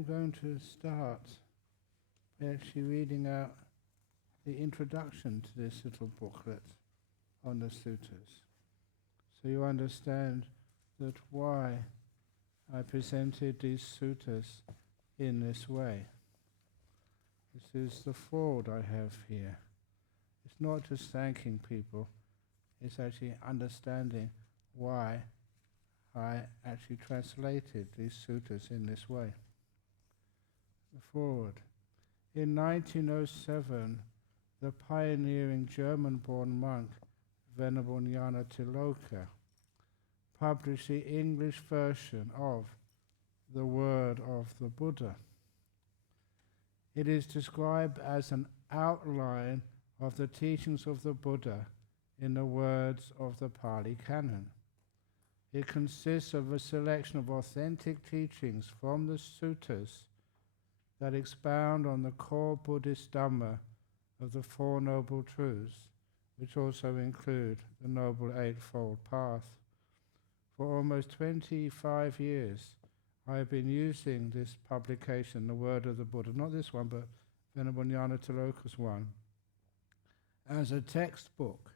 am going to start by actually reading out the introduction to this little booklet on the suttas, so you understand that why I presented these suttas in this way. This is the foreword I have here. It's not just thanking people, it's actually understanding why I actually translated these suttas in this way. The foreword. In 1907, the pioneering German-born monk Venerable Jnana published the English version of the Word of the Buddha. It is described as an outline of the teachings of the Buddha in the words of the Pali Canon. It consists of a selection of authentic teachings from the suttas that expound on the core Buddhist Dhamma of the Four Noble Truths, which also include the Noble Eightfold Path. For almost 25 years, I have been using this publication, The Word of the Buddha, not this one, but Venerable Jnana one, as a textbook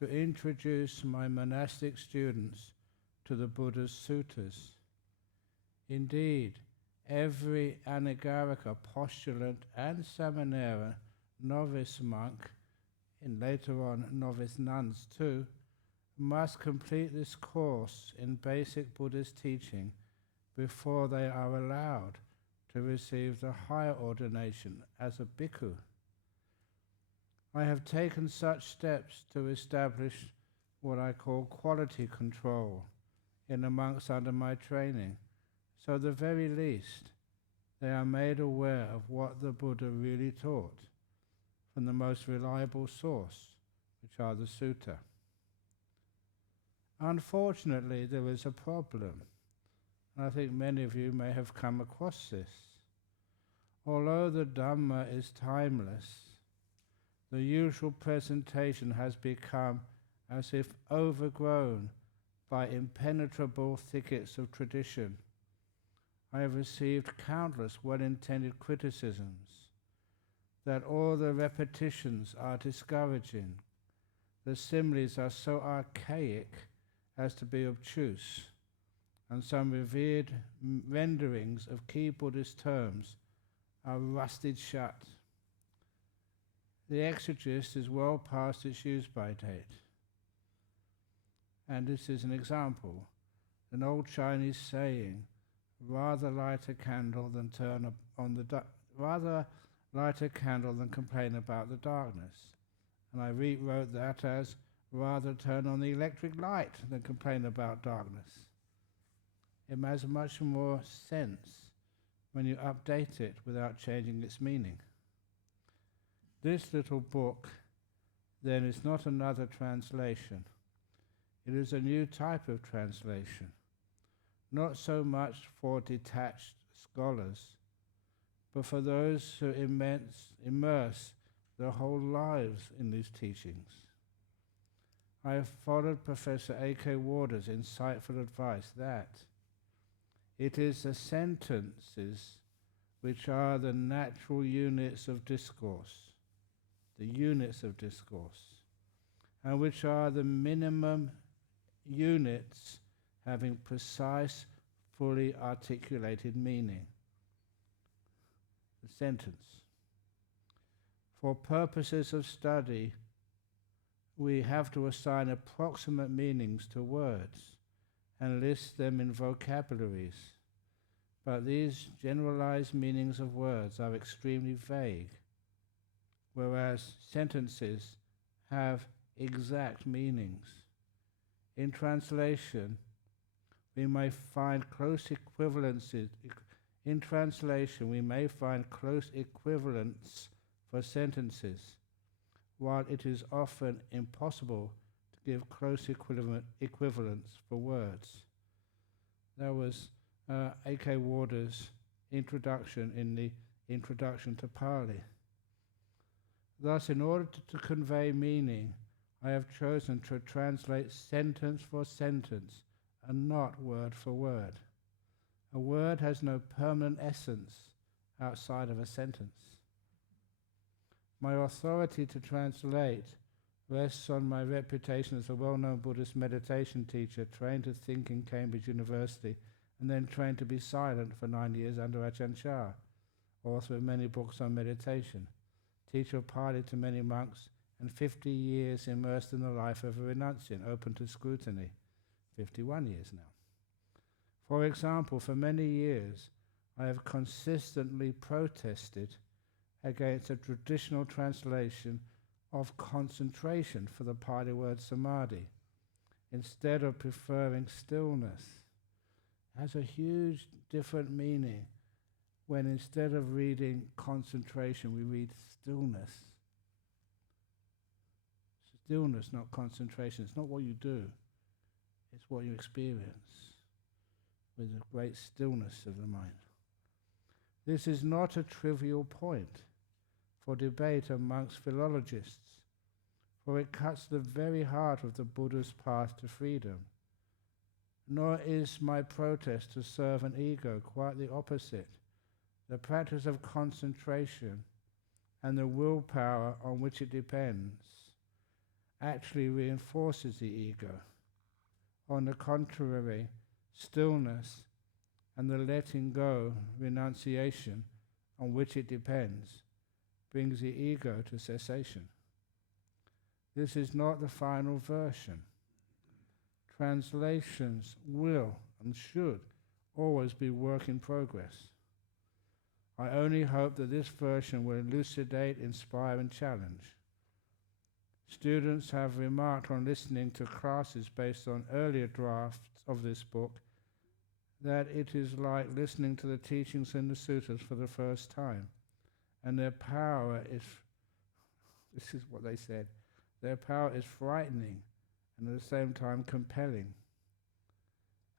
to introduce my monastic students to the Buddha's suttas. Indeed, every anagarika, postulant and samanera, novice monk, and later on novice nuns too, must complete this course in basic Buddhist teaching before they are allowed to receive the higher ordination as a bhikkhu. I have taken such steps to establish what I call quality control in the monks under my training, so at the very least they are made aware of what the Buddha really taught from the most reliable source, which are the sutta. Unfortunately, there is a problem, and I think many of you may have come across this. Although the Dhamma is timeless, the usual presentation has become as if overgrown by impenetrable thickets of tradition. I have received countless well-intended criticisms that all the repetitions are discouraging, the similes are so archaic as to be obtuse, and some revered renderings of key Buddhist terms are rusted shut. The exegesis is well past its use-by date. And this is an example. An old Chinese saying, rather light a candle than complain about the darkness. And I rewrote that as, rather turn on the electric light than complain about darkness. It has much more sense when you update it without changing its meaning. This little book, then, is not another translation. It is a new type of translation, not so much for detached scholars, but for those who immerse their whole lives in these teachings. I have followed Professor A.K. Warder's insightful advice that it is the sentences which are the natural units of discourse, and which are the minimum units having precise, fully articulated meaning. The sentence. For purposes of study, we have to assign approximate meanings to words and list them in vocabularies. But these generalized meanings of words are extremely vague, whereas sentences have exact meanings. In translation, we may find close equivalences. In translation, we may find close equivalents for sentences, while it is often impossible to give close equivalents for words. That was A.K. Warder's introduction in the Introduction to Pali. Thus, in order to convey meaning, I have chosen to translate sentence for sentence and not word for word. A word has no permanent essence outside of a sentence. My authority to translate rests on my reputation as a well-known Buddhist meditation teacher, trained to think in Cambridge University, and then trained to be silent for 9 years under Ajahn Chah, author of many books on meditation, teacher of Pali to many monks, and 50 years immersed in the life of a renunciant, open to scrutiny. 51 years now. For example, for many years, I have consistently protested against a traditional translation of concentration for the Pali word samadhi, instead of preferring stillness. It has a huge different meaning when instead of reading concentration, we read stillness. Stillness, not concentration. It's not what you do, it's what you experience with a great stillness of the mind. This is not a trivial point for debate amongst philologists, for it cuts the very heart of the Buddha's path to freedom. Nor is my protest to serve an ego, quite the opposite. The practice of concentration and the willpower on which it depends actually reinforces the ego. On the contrary, stillness and the letting go, renunciation, on which it depends, brings the ego to cessation. This is not the final version. Translations will and should always be work in progress. I only hope that this version will elucidate, inspire, and challenge. Students have remarked on listening to classes based on earlier drafts of this book that it is like listening to the teachings in the suttas for the first time, and their power is, this is what they said, their power is frightening and at the same time compelling.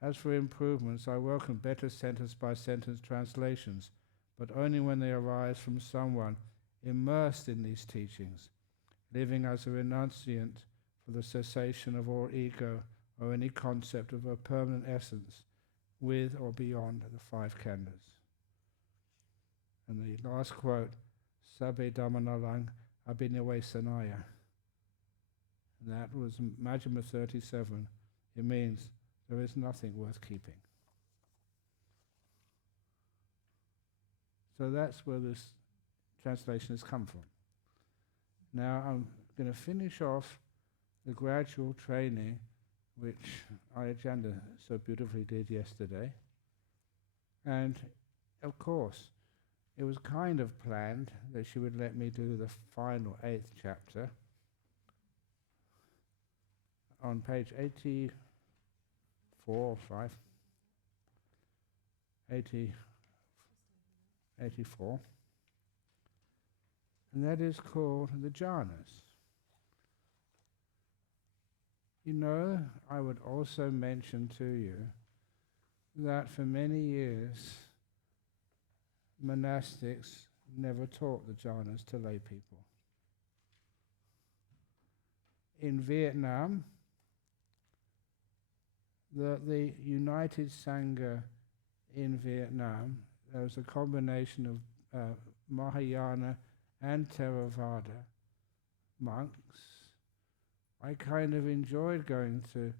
As for improvements, I welcome better sentence-by-sentence translations, but only when they arise from someone immersed in these teachings, living as a renunciant for the cessation of all ego or any concept of a permanent essence with or beyond the 5 khandhas. And the last quote, Sabbe Dhammanalang Abhinavesanaya. And that was Majjhima 37. It means there is nothing worth keeping. So that's where this translation has come from. Now I'm going to finish off the gradual training which Ajahn Canda so beautifully did yesterday. And of course, it was kind of planned that she would let me do the final 8th chapter on page 84 or 5, 84, and that is called the Jhanas. You know, I would also mention to you that for many years monastics never taught the jhanas to lay people. In Vietnam, the United Sangha in Vietnam, there was a combination of Mahayana and Theravada monks. I kind of enjoyed going to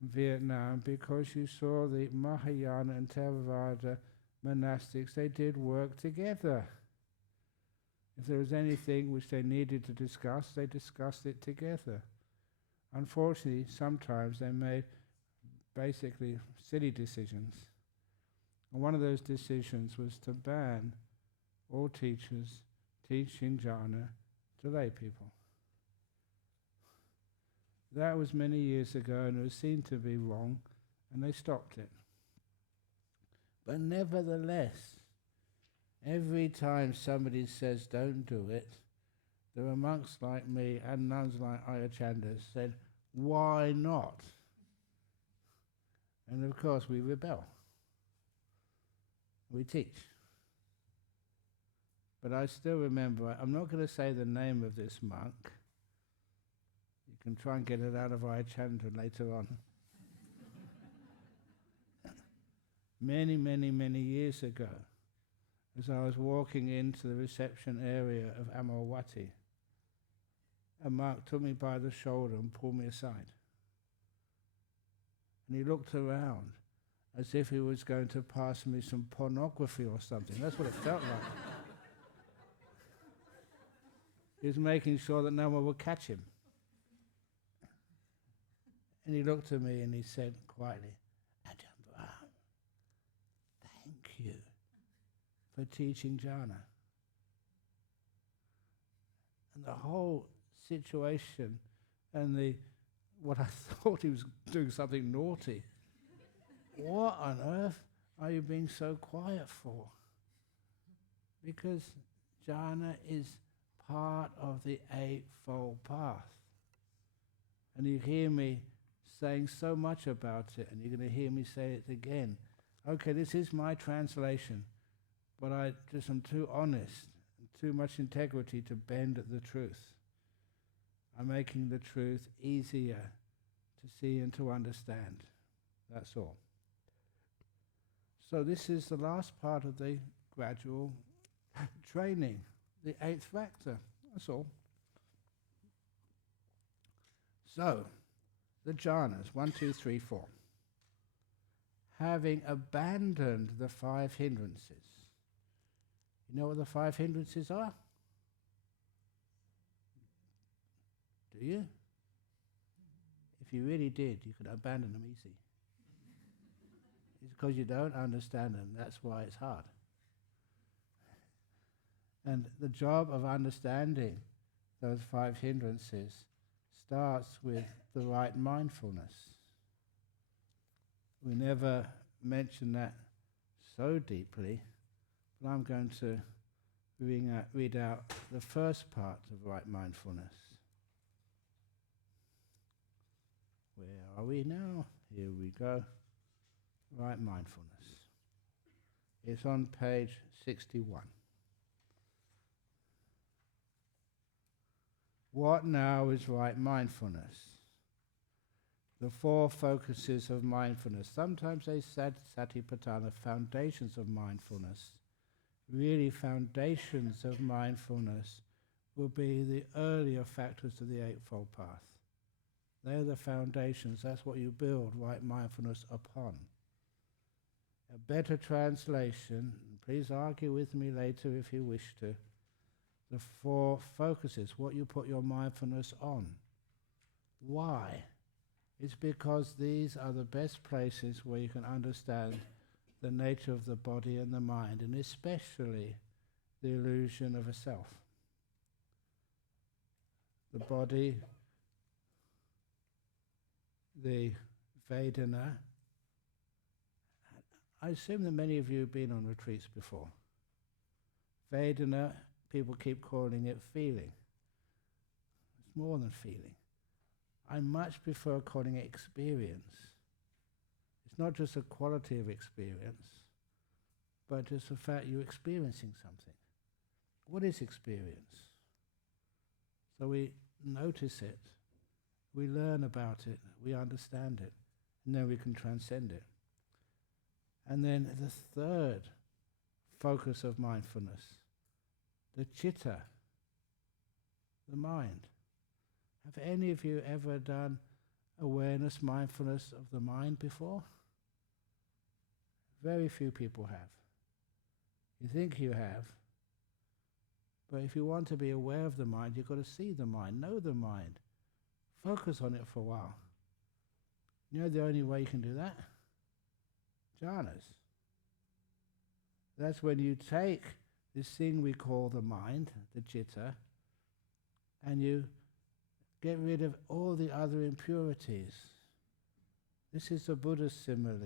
Vietnam because you saw the Mahayana and Theravada monastics, they did work together. If there was anything which they needed to discuss, they discussed it together. Unfortunately, sometimes they made basically silly decisions. And one of those decisions was to ban all teachers teaching jhana to lay people. That was many years ago, and it was seen to be wrong, and they stopped it. But nevertheless, every time somebody says don't do it, there are monks like me and nuns like Ajahn Canda said, why not? And of course we rebel. We teach. But I still remember, I'm not going to say the name of this monk. You can try and get it out of Ajahn Canda later on. many, many, many years ago, as I was walking into the reception area of Amarwati. A monk took me by the shoulder and pulled me aside. And he looked around as if he was going to pass me some pornography or something. That's what it felt like. He was making sure that no one would catch him. And he looked at me and he said quietly, "Ajahn Brahm, thank you for teaching jhana." And the whole situation and what I thought he was doing something naughty. What on earth are you being so quiet for? Because jhana is part of the Eightfold Path. And you hear me saying so much about it, and you're going to hear me say it again. Okay, this is my translation, but I just am too honest, and too much integrity to bend at the truth. I'm making the truth easier to see and to understand. That's all. So this is the last part of the gradual training, the 8th factor. That's all. So, the jhanas, 1, 2, 3, 4. Having abandoned the 5 hindrances. You know what the 5 hindrances are? Do you? If you really did, you could abandon them easy. It's because you don't understand them, that's why it's hard. And the job of understanding those 5 hindrances starts with the right mindfulness. We never mention that so deeply, but I'm going to read out the first part of right mindfulness. Where are we now? Here we go. Right mindfulness. It's on page 61. What now is right mindfulness? The 4 focuses of mindfulness. Sometimes they said satipatthana, foundations of mindfulness. Really, foundations of mindfulness will be the earlier factors of the Eightfold Path. They're the foundations. That's what you build right mindfulness upon. A better translation, please argue with me later if you wish to, the 4 focuses, what you put your mindfulness on. Why? It's because these are the best places where you can understand the nature of the body and the mind, and especially the illusion of a self. The body, the Vedana. I assume that many of you have been on retreats before. Vedana, people keep calling it feeling. It's more than feeling. I much prefer calling it experience. It's not just a quality of experience, but just the fact you're experiencing something. What is experience? So we notice it, we learn about it, we understand it, and then we can transcend it. And then the 3rd focus of mindfulness, the chitta, the mind. Have any of you ever done awareness, mindfulness of the mind before? Very few people have. You think you have, but if you want to be aware of the mind, you've got to see the mind, know the mind, focus on it for a while. You know the only way you can do that? Jhanas. That's when you take this thing we call the mind, the citta, and you get rid of all the other impurities. This is the Buddha's simile,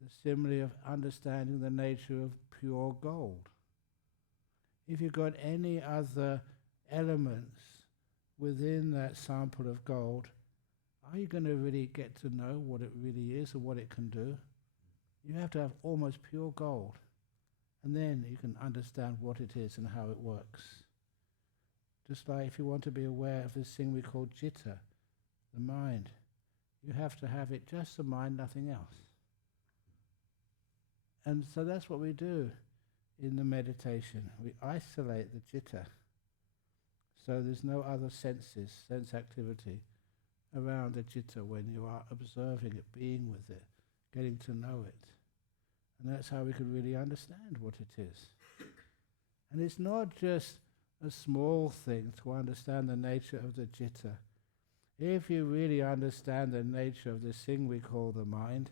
the simile of understanding the nature of pure gold. If you've got any other elements within that sample of gold, are you going to really get to know what it really is and what it can do? You have to have almost pure gold, and then you can understand what it is and how it works. Just like if you want to be aware of this thing we call citta, the mind, you have to have it just the mind, nothing else. And so that's what we do in the meditation. We isolate the citta. So there's no other sense activity around the citta when you are observing it, being with it, getting to know it. And that's how we can really understand what it is. And it's not just a small thing to understand the nature of the citta. If you really understand the nature of this thing we call the mind,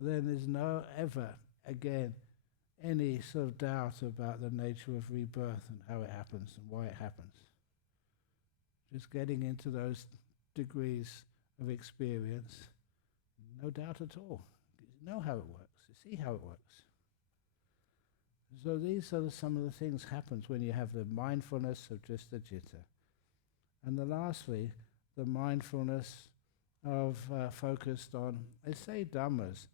then there's no ever, again, any sort of doubt about the nature of rebirth and how it happens and why it happens. Just getting into those degrees of experience, no doubt at all. You know how it works. You see how it works. So these are some of the things happens when you have the mindfulness of just the citta. And lastly, the mindfulness of focused on, I say dhammas,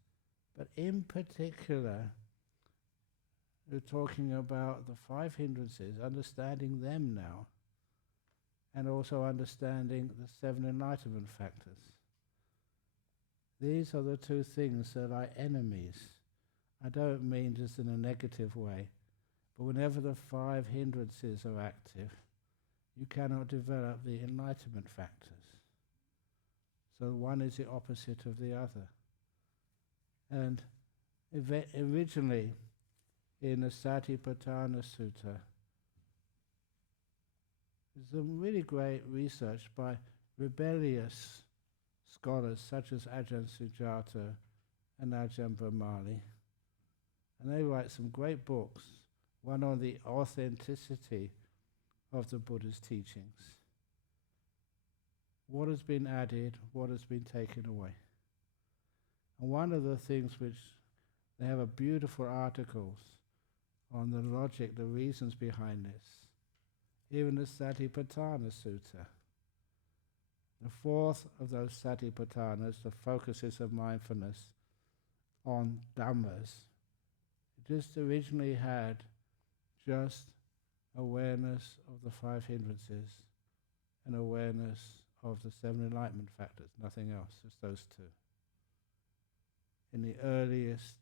but in particular, we're talking about the 5 hindrances, understanding them now, and also understanding the 7 enlightenment factors. These are the 2 things that are enemies. I don't mean just in a negative way, but whenever the 5 hindrances are active, you cannot develop the enlightenment factors. So one is the opposite of the other. And originally, in the Satipatthana Sutta, there's some really great research by rebellious scholars such as Ajahn Sujata and Ajahn Brahmali. And they write some great books, one on the authenticity of the Buddha's teachings. What has been added, what has been taken away. And one of the things which they have a beautiful articles on the logic, the reasons behind this. Even the Satipatthana Sutta. The 4th of those Satipatthanas, the focuses of mindfulness on dhammas, just originally had just awareness of the 5 hindrances and awareness of the 7 enlightenment factors, nothing else, just those 2. In the earliest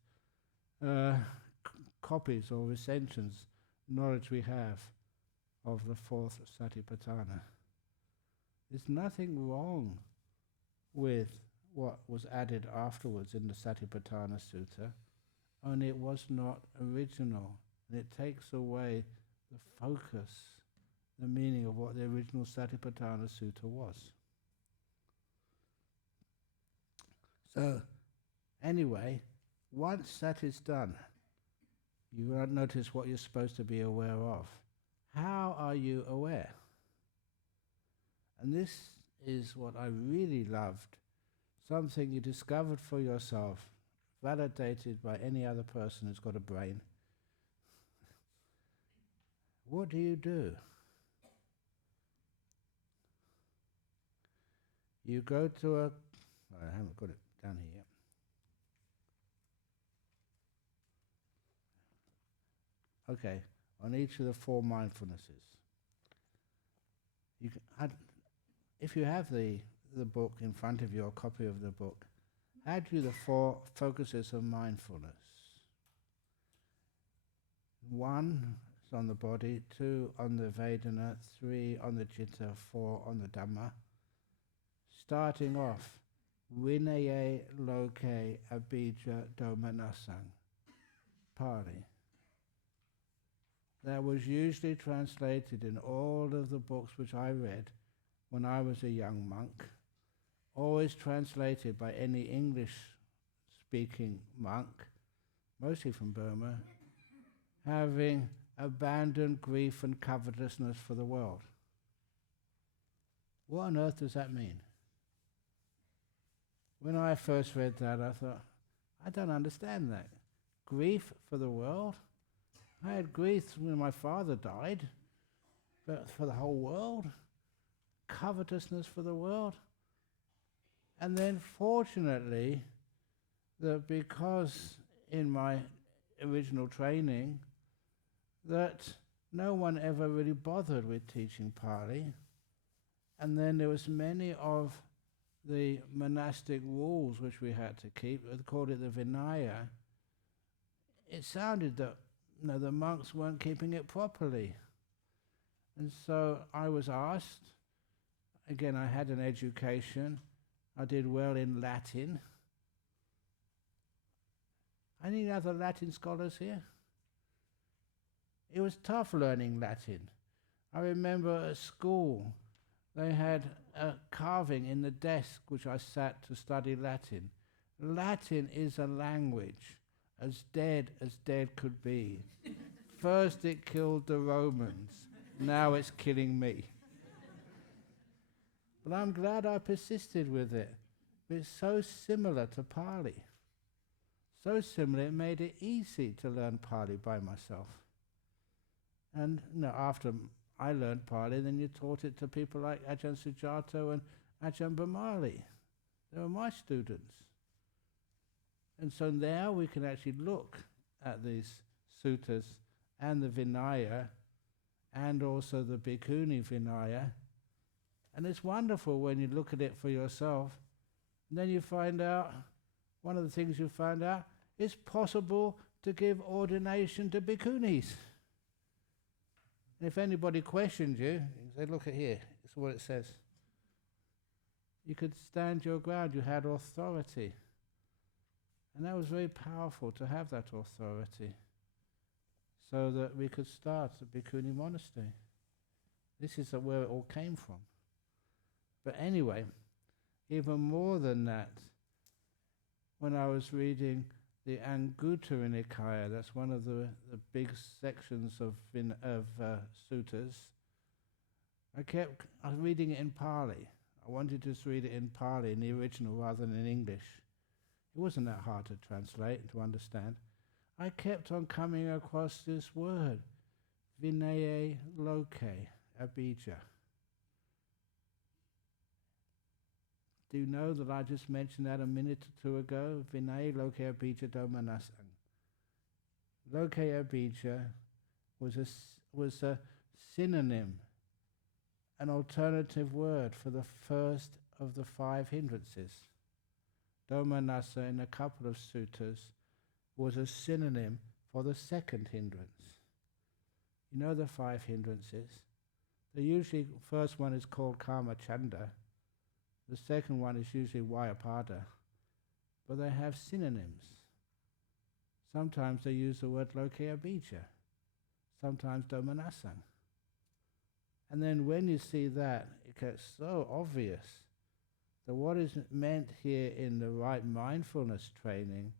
copies or recensions, knowledge we have of the 4th Satipatthana. There's nothing wrong with what was added afterwards in the Satipatthana Sutta, only it was not original, and it takes away the focus, the meaning of what the original Satipatthana Sutta was. So, anyway, once that is done, you will notice what you're supposed to be aware of. How are you aware? And this is what I really loved, something you discovered for yourself, validated by any other person who's got a brain. What do? You go to I haven't got it down here yet. Okay, on each of the 4 mindfulnesses. You can if you have the book in front of you, a copy of the book, add you the 4 focuses of mindfulness. 1 is on the body, 2 on the Vedana, 3 on the citta, 4 on the Dhamma. Starting off, Vinaye Loke Abhija Domanasang, Pali. That was usually translated in all of the books which I read when I was a young monk, always translated by any English-speaking monk, mostly from Burma, having abandoned grief and covetousness for the world. What on earth does that mean? When I first read that, I thought, I don't understand that. Grief for the world? I had grief when my father died, but for the whole world? Covetousness for the world? And then fortunately, that because in my original training, that no one ever really bothered with teaching Pali, and then there was many of the monastic rules which we had to keep, we called it the Vinaya. it sounded that the monks weren't keeping it properly. And so I was asked, again, I had an education, I did well in Latin. Any other Latin scholars here? It was tough learning Latin. I remember at school, they had a carving in the desk which I sat to study Latin. Latin is a language as dead could be. First it killed the Romans, now it's killing me. But I'm glad I persisted with it. It's so similar to Pali. So similar, it made it easy to learn Pali by myself. And after I learned Pali, then you taught it to people like Ajahn Sujato and Ajahn Brahmali. They were my students. And so now we can actually look at these suttas and the Vinaya and also the Bhikkhuni Vinaya. And it's wonderful when you look at it for yourself. And then you find out, one of the things you find out, it's possible to give ordination to bhikkhunis. And if anybody questions you, you say, look at here, it's what it says. You could stand your ground, you had authority. And that was very powerful to have that authority, so that we could start a bhikkhuni monastery. This is where it all came from. But anyway, even more than that, when I was reading the Anguttara Nikaya, that's one of the big sections of suttas, I was reading it in Pali. I wanted to read it in Pali, in the original, rather than in English. It wasn't that hard to translate and to understand. I kept on coming across this word, Vinaya Loke Abhija. Do you know that I just mentioned that a minute or two ago? Vinaya Loke Abhija Domanasang. Loke Abhija was a synonym, an alternative word for the first of the 5 hindrances. Domanassa in a couple of suttas was a synonym for the second hindrance. You know the 5 hindrances? They usually, first one is called Kama Chanda. The second one is usually Vyapada. But they have synonyms. Sometimes they use the word Loke Abhija. Sometimes Domanasang. And then when you see that, it gets so obvious that what is meant here in the right mindfulness training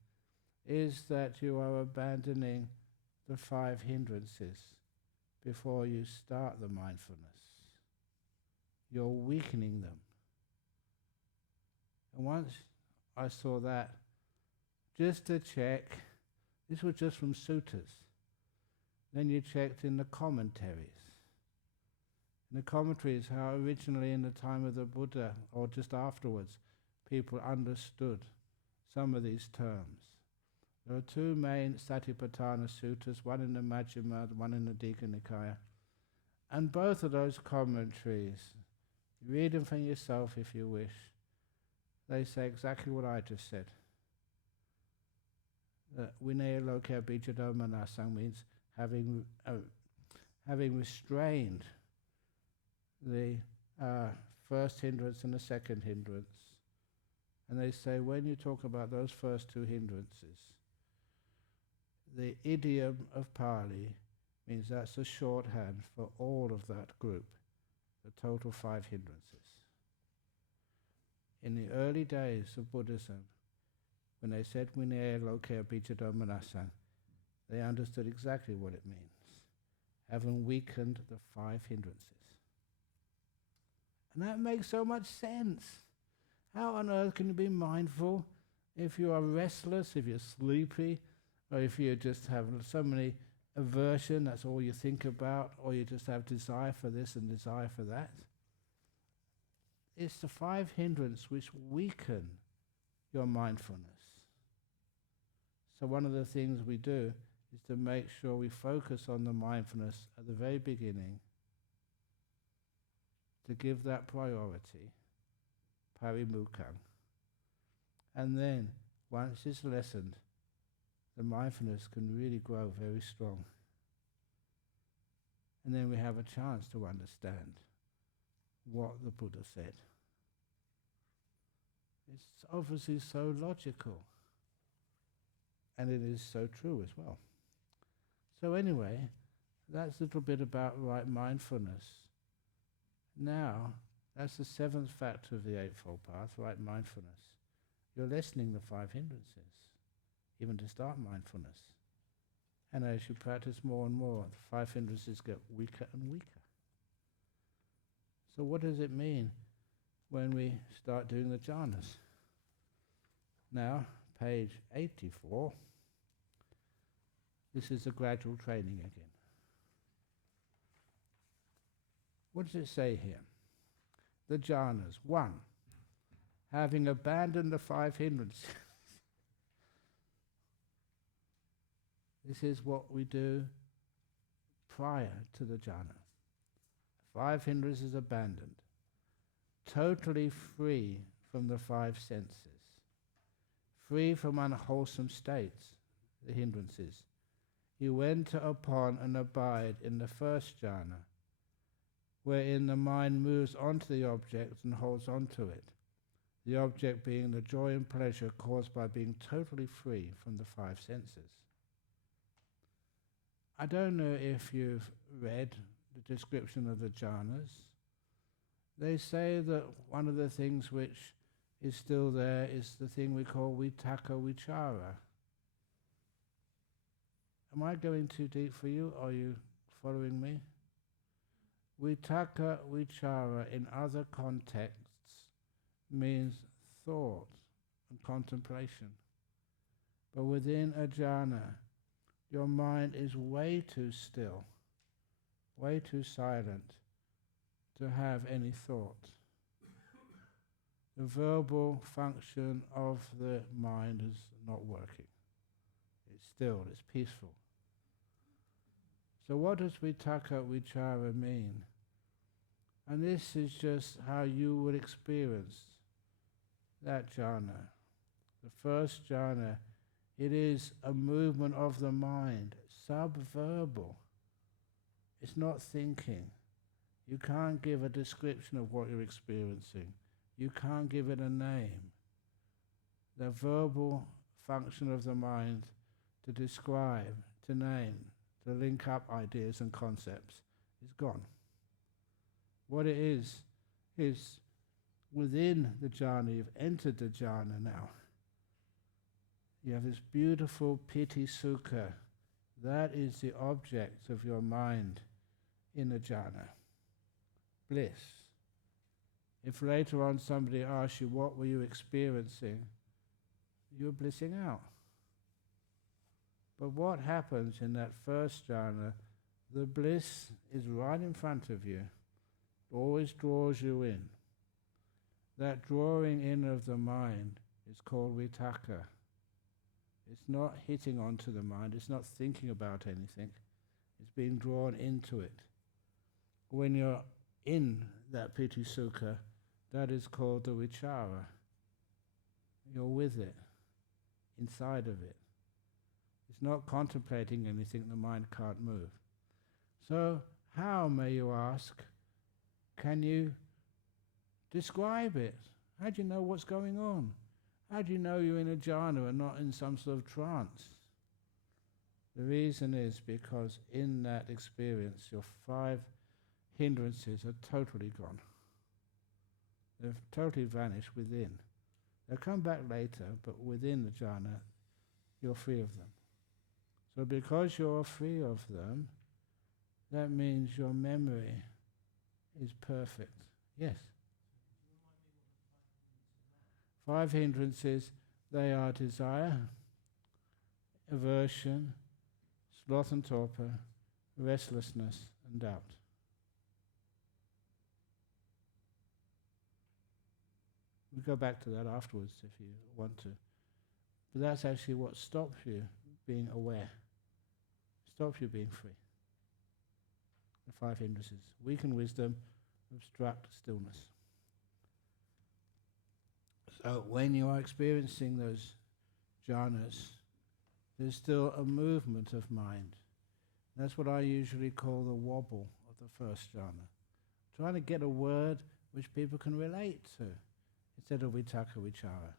is that you are abandoning the 5 hindrances before you start the mindfulness. You're weakening them. And once I saw that, just to check, this was just from suttas, then you checked in the commentaries. In the commentaries, how originally in the time of the Buddha, or just afterwards, people understood some of these terms. There are 2 main Satipatthana suttas, one in the Majjhima, one in the Digha Nikaya. And both of those commentaries, read them for yourself if you wish, they say exactly what I just said. That Vinaya Loke Abhija Domanasang means having restrained the first hindrance and the second hindrance. And they say when you talk about those first 2 hindrances, the idiom of Pali means that's a shorthand for all of that group, the total 5 hindrances. In the early days of Buddhism, when they said Vinaya Loke Abhija Domanasang, they understood exactly what it means, having weakened the 5 hindrances. And that makes so much sense. How on earth can you be mindful if you are restless, if you're sleepy, or if you just have so many aversion, that's all you think about, or you just have desire for this and desire for that? It's the 5 hindrances which weaken your mindfulness. So one of the things we do is to make sure we focus on the mindfulness at the very beginning, to give that priority, parimukkhang. And then, once it's lessened, the mindfulness can really grow very strong. And then we have a chance to understand what the Buddha said. It's obviously so logical. And it is so true as well. So anyway, that's a little bit about right mindfulness. Now, that's the seventh factor of the Eightfold Path, right mindfulness. You're lessening the five hindrances, even to start mindfulness. And as you practice more and more, the five hindrances get weaker and weaker. So what does it mean when we start doing the jhanas? Now, page 84. This is a gradual training again. What does it say here? The jhanas. 1. Having abandoned the five hindrances. This is what we do prior to the jhana. 5 hindrances abandoned. Totally free from the 5 senses. Free from unwholesome states, the hindrances. You enter upon and abide in the first jhana, wherein the mind moves onto the object and holds onto it, the object being the joy and pleasure caused by being totally free from the 5 senses. I don't know if you've read the description of the jhanas. They say that one of the things which is still there is the thing we call vitakka vichara. Am I going too deep for you? Are you following me? Vitakka vichara in other contexts means thought and contemplation. But within a jhana, your mind is way too still, way too silent to have any thought. The verbal function of the mind is not working. It's still, it's peaceful. So what does vitakka vichara mean? And this is just how you would experience that jhana. The first jhana, it is a movement of the mind, subverbal. It's not thinking. You can't give a description of what you're experiencing. You can't give it a name. The verbal function of the mind to describe, to name, to link up ideas and concepts is gone. What it is within the jhana, you've entered the jhana now. You have this beautiful piti sukha. That is the object of your mind in a jhana. Bliss. If later on somebody asks you, what were you experiencing? You're blissing out. But what happens in that first jhana, the bliss is right in front of you. It always draws you in. That drawing in of the mind is called vitakka. It's not hitting onto the mind, it's not thinking about anything. It's being drawn into it. When you're in that piti sukha, that is called the vichara. You're with it, inside of it. It's not contemplating anything, the mind can't move. So how, may you ask, can you describe it? How do you know what's going on? How do you know you're in a jhana and not in some sort of trance? The reason is because in that experience, your 5 hindrances are totally gone. They've totally vanished within. They'll come back later, but within the jhana, you're free of them. So because you're free of them, that means your memory is perfect. Yes? 5 hindrances, they are desire, aversion, sloth and torpor, restlessness and doubt. We'll go back to that afterwards if you want to. But that's actually what stops you being aware, stops you being free. The 5 hindrances. Weaken wisdom, obstruct stillness. So when you are experiencing those jhanas, there's still a movement of mind. That's what I usually call the wobble of the first jhana. Trying to get a word which people can relate to, instead of vitakka vichara.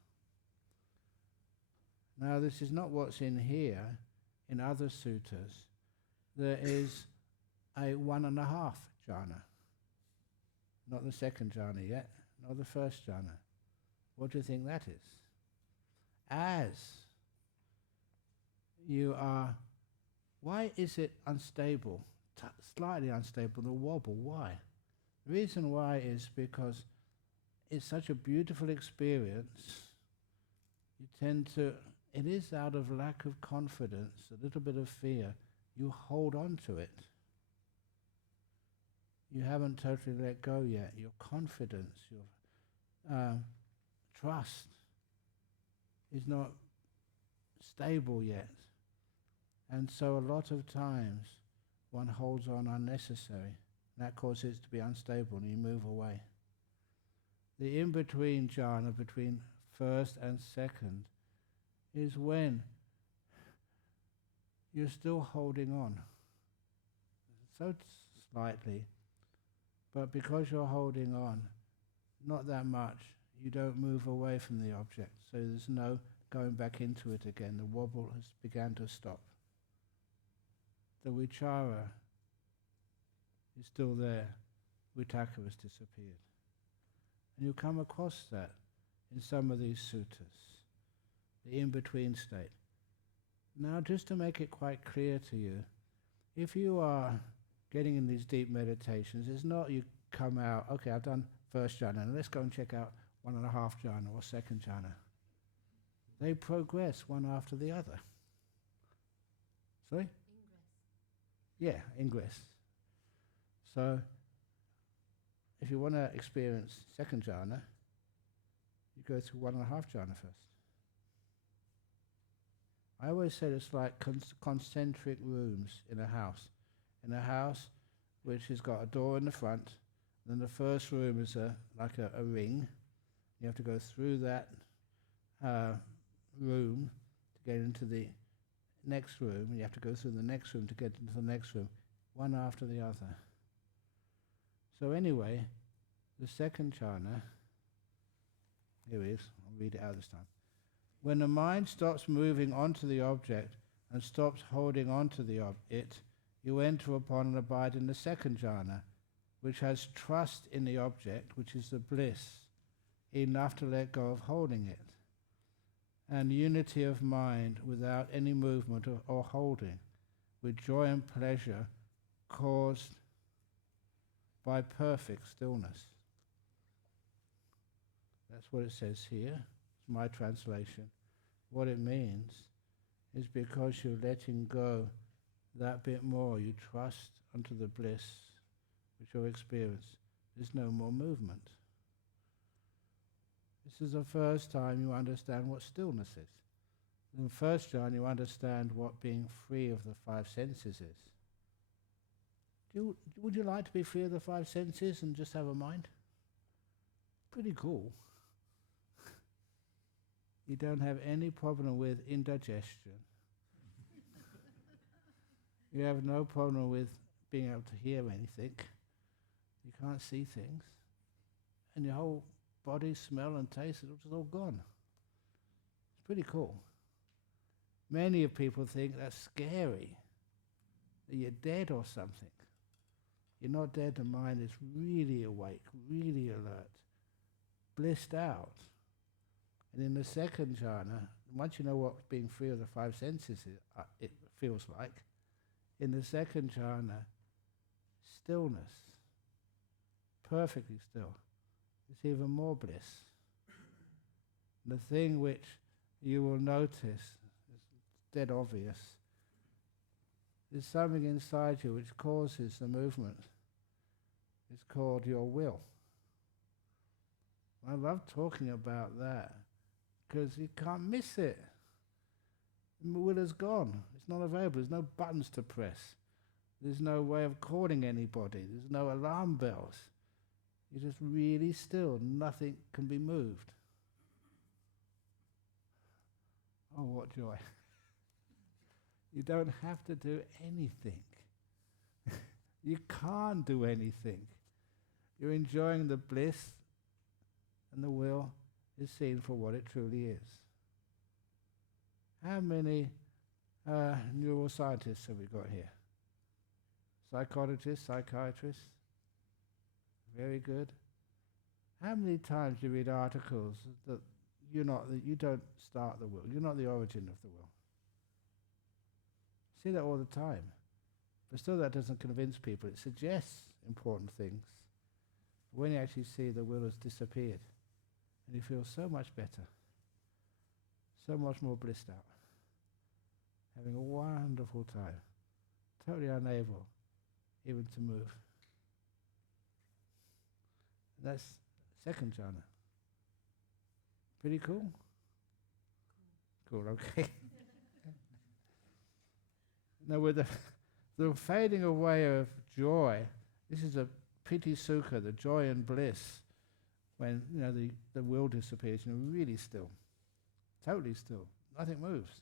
Now this is not what's in here, in other suttas. There is a 1.5 jhana. Not the second jhana yet, not the first jhana. What do you think that is? As you are, why is it unstable? Slightly unstable, the wobble, why? The reason why is because it's such a beautiful experience. You tend to, it is out of lack of confidence, a little bit of fear, you hold on to it. You haven't totally let go yet. Your confidence, your trust is not stable yet. And so a lot of times one holds on unnecessary. That causes it to be unstable and you move away. The in-between jhana, between first and second, is when you're still holding on. So slightly, but because you're holding on, not that much, you don't move away from the object. So there's no going back into it again. The wobble has begun to stop. The vichara is still there. Vitakka has disappeared. And you come across that in some of these suttas, the in-between state. Now, just to make it quite clear to you, if you are getting in these deep meditations, it's not you come out, okay, I've done first jhana, and let's go and check out 1.5 jhana or second jhana. They progress one after the other. Sorry? Ingress. Yeah, ingress. So, if you want to experience second jhana, you go through 1.5 jhana first. I always say it's like concentric rooms in a house. In a house which has got a door in the front, then the first room is like a ring. You have to go through that room to get into the next room, and you have to go through the next room to get into the next room, one after the other. So anyway, the second jhana, here it is, I'll read it out this time. When the mind stops moving onto the object and stops holding onto it, you enter upon and abide in the second jhana, which has trust in the object, which is the bliss, enough to let go of holding it, and unity of mind without any movement or holding, with joy and pleasure caused by perfect stillness. That's what it says here. It's my translation. What it means is because you're letting go that bit more, you trust unto the bliss which you experience. There's no more movement. This is the first time you understand what stillness is. In the first jhana, you understand what being free of the 5 senses is. Would you like to be free of the 5 senses and just have a mind? Pretty cool. You don't have any problem with indigestion. You have no problem with being able to hear anything. You can't see things. And your whole body, smell and taste, it's all gone. It's pretty cool. Many of people think that's scary, that you're dead or something. You're not dead, the mind is really awake, really alert, blissed out. And in the second jhana, once you know what being free of the 5 senses it feels like, in the second jhana, stillness, perfectly still, it's even more bliss. The thing which you will notice, is dead obvious, is something inside you which causes the movement. It's called your will. I love talking about that because you can't miss it. The will is gone. It's not available. There's no buttons to press. There's no way of calling anybody. There's no alarm bells. You're just really still. Nothing can be moved. Oh, what joy. You don't have to do anything. You can't do anything. You're enjoying the bliss, and the will is seen for what it truly is. How many neuroscientists have we got here? Psychologists, psychiatrists? Very good. How many times do you read articles that you don't start the will, you're not the origin of the will? See that all the time. But still that doesn't convince people. It suggests important things. When you actually see the will has disappeared, and you feel so much better, so much more blissed out, having a wonderful time, totally unable even to move. And that's second jhana. Pretty cool? Cool, okay. Now with the fading away of joy, this is a piti sukha, the joy and bliss, when the will disappears, really still, totally still, nothing moves.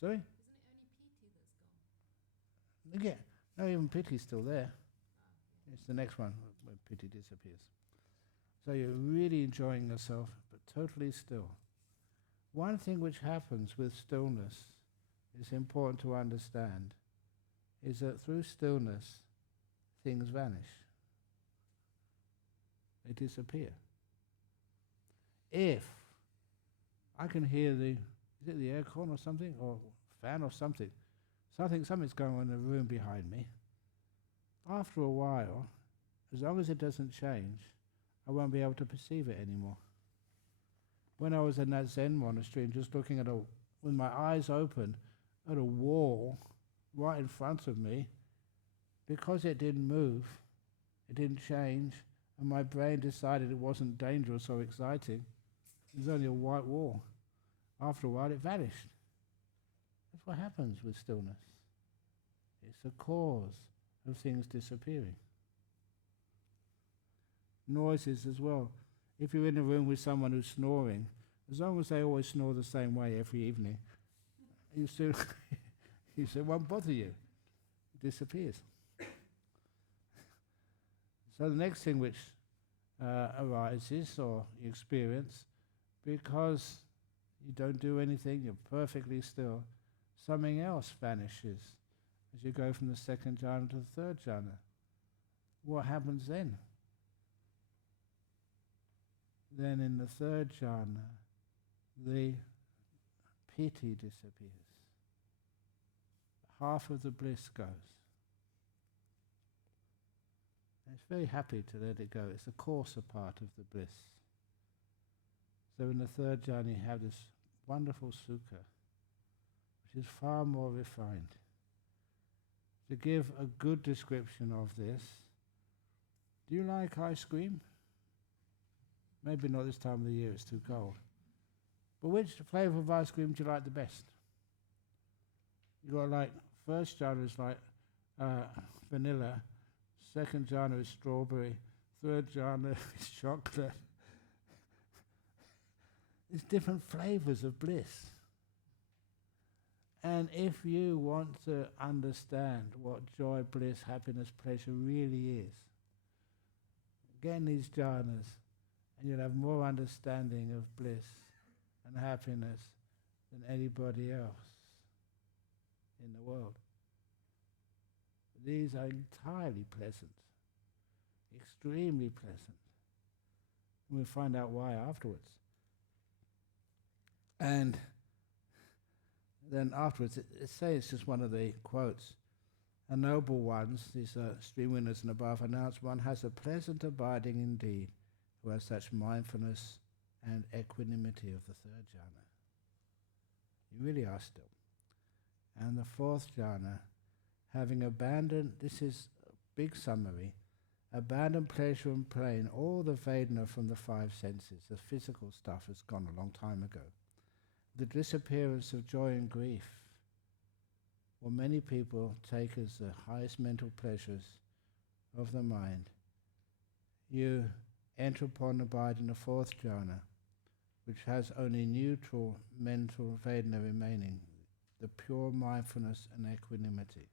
Sorry? Isn't it only piti that's gone? Yeah, no, even piti's still there. It's the next one when piti disappears. So you're really enjoying yourself, but totally still. One thing which happens with stillness, is important to understand, is that through stillness, things vanish. They disappear. If I can hear is it the aircon or something, or fan or something, something's going on in the room behind me, after a while, as long as it doesn't change, I won't be able to perceive it anymore. When I was in that Zen monastery and just looking at with my eyes open, at a wall right in front of me, because it didn't move, it didn't change, and my brain decided it wasn't dangerous or exciting, it was only a white wall. After a while it vanished. That's what happens with stillness. It's a cause of things disappearing. Noises as well. If you're in a room with someone who's snoring, as long as they always snore the same way every evening, you still it won't bother you. It disappears. So the next thing which arises or you experience, because you don't do anything, you're perfectly still, something else vanishes as you go from the second jhana to the third jhana. What happens then? Then in the third jhana, the piti disappears. Half of the bliss goes. And it's very happy to let it go. It's the coarser part of the bliss. So in the third jhana you have this wonderful sukha, which is far more refined. To give a good description of this, do you like ice cream? Maybe not this time of the year, it's too cold. But which flavour of ice cream do you like the best? You got first jhana is vanilla, second jhana is strawberry, third jhana is chocolate. It's different flavours of bliss. And if you want to understand what joy, bliss, happiness, pleasure really is, get in these jhanas and you'll have more understanding of bliss and happiness than anybody else in the world. These are entirely pleasant, extremely pleasant. We'll find out why afterwards. And then afterwards, it says, it's just one of the quotes, a noble ones, these stream winners and above, announce one has a pleasant abiding indeed, who has such mindfulness and equanimity of the third jhana. You really are still. And the fourth jhana, having abandoned, this is a big summary, abandoned pleasure and pain, all the Vedana from the five senses, the physical stuff has gone a long time ago. The disappearance of joy and grief, what many people take as the highest mental pleasures of the mind, you enter upon abide in the fourth jhana, which has only neutral mental Vedana remaining, the pure mindfulness and equanimity.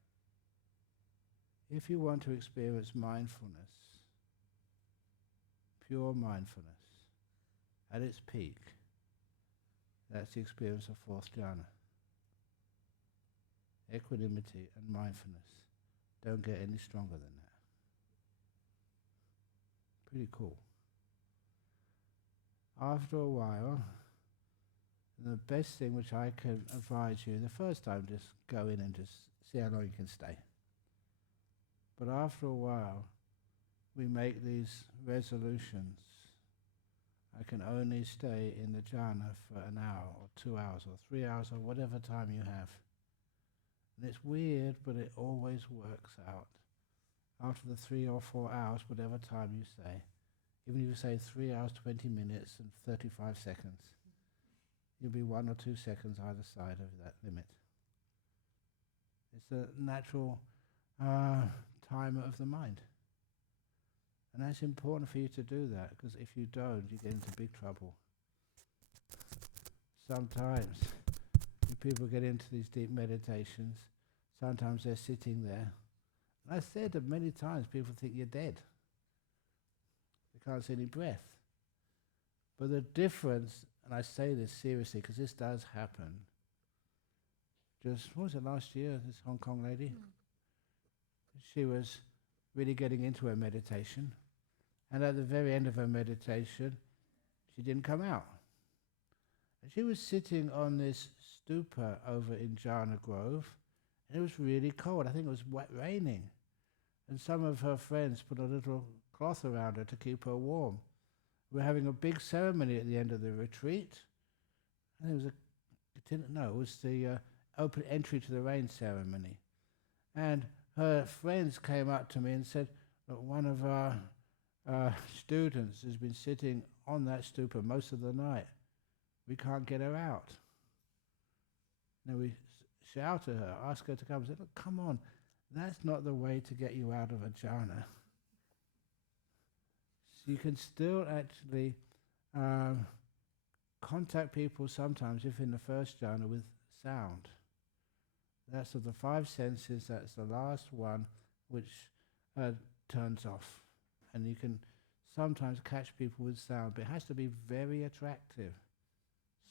If you want to experience mindfulness, pure mindfulness, at its peak, that's the experience of fourth jhana. Equanimity and mindfulness don't get any stronger than that. Pretty cool. After a while, the best thing which I can advise you, the first time just go in and just see how long you can stay. But after a while, we make these resolutions. I can only stay in the jhana for an hour or 2 hours or 3 hours or whatever time you have. And it's weird, but it always works out. After the 3 or 4 hours, whatever time you say, even if you say 3 hours, 20 minutes and 35 seconds, you'll be 1 or 2 seconds either side of that limit. It's a natural timer of the mind. And that's important for you to do that, because if you don't, you get into big trouble. Sometimes, when people get into these deep meditations, sometimes they're sitting there. And I've said that many times people think you're dead. They can't see any breath. But the difference, and I say this seriously because this does happen, what was it, last year, this Hong Kong lady? She was really getting into her meditation, and at the very end of her meditation, she didn't come out. And she was sitting on this stupa over in Jhana Grove, and it was really cold. I think it was raining. And some of her friends put a little cloth around her to keep her warm. We were having a big ceremony at the end of the retreat. I think it was the open entry to the rain ceremony. And her friends came up to me and said, look, one of our students has been sitting on that stupa most of the night. We can't get her out. Then we shout at her, ask her to come. I said, look, come on, that's not the way to get you out of a jhana. So you can still actually contact people sometimes, if in the first jhana, with sound. That's of the 5 senses, that's the last one which turns off. And you can sometimes catch people with sound, but it has to be very attractive,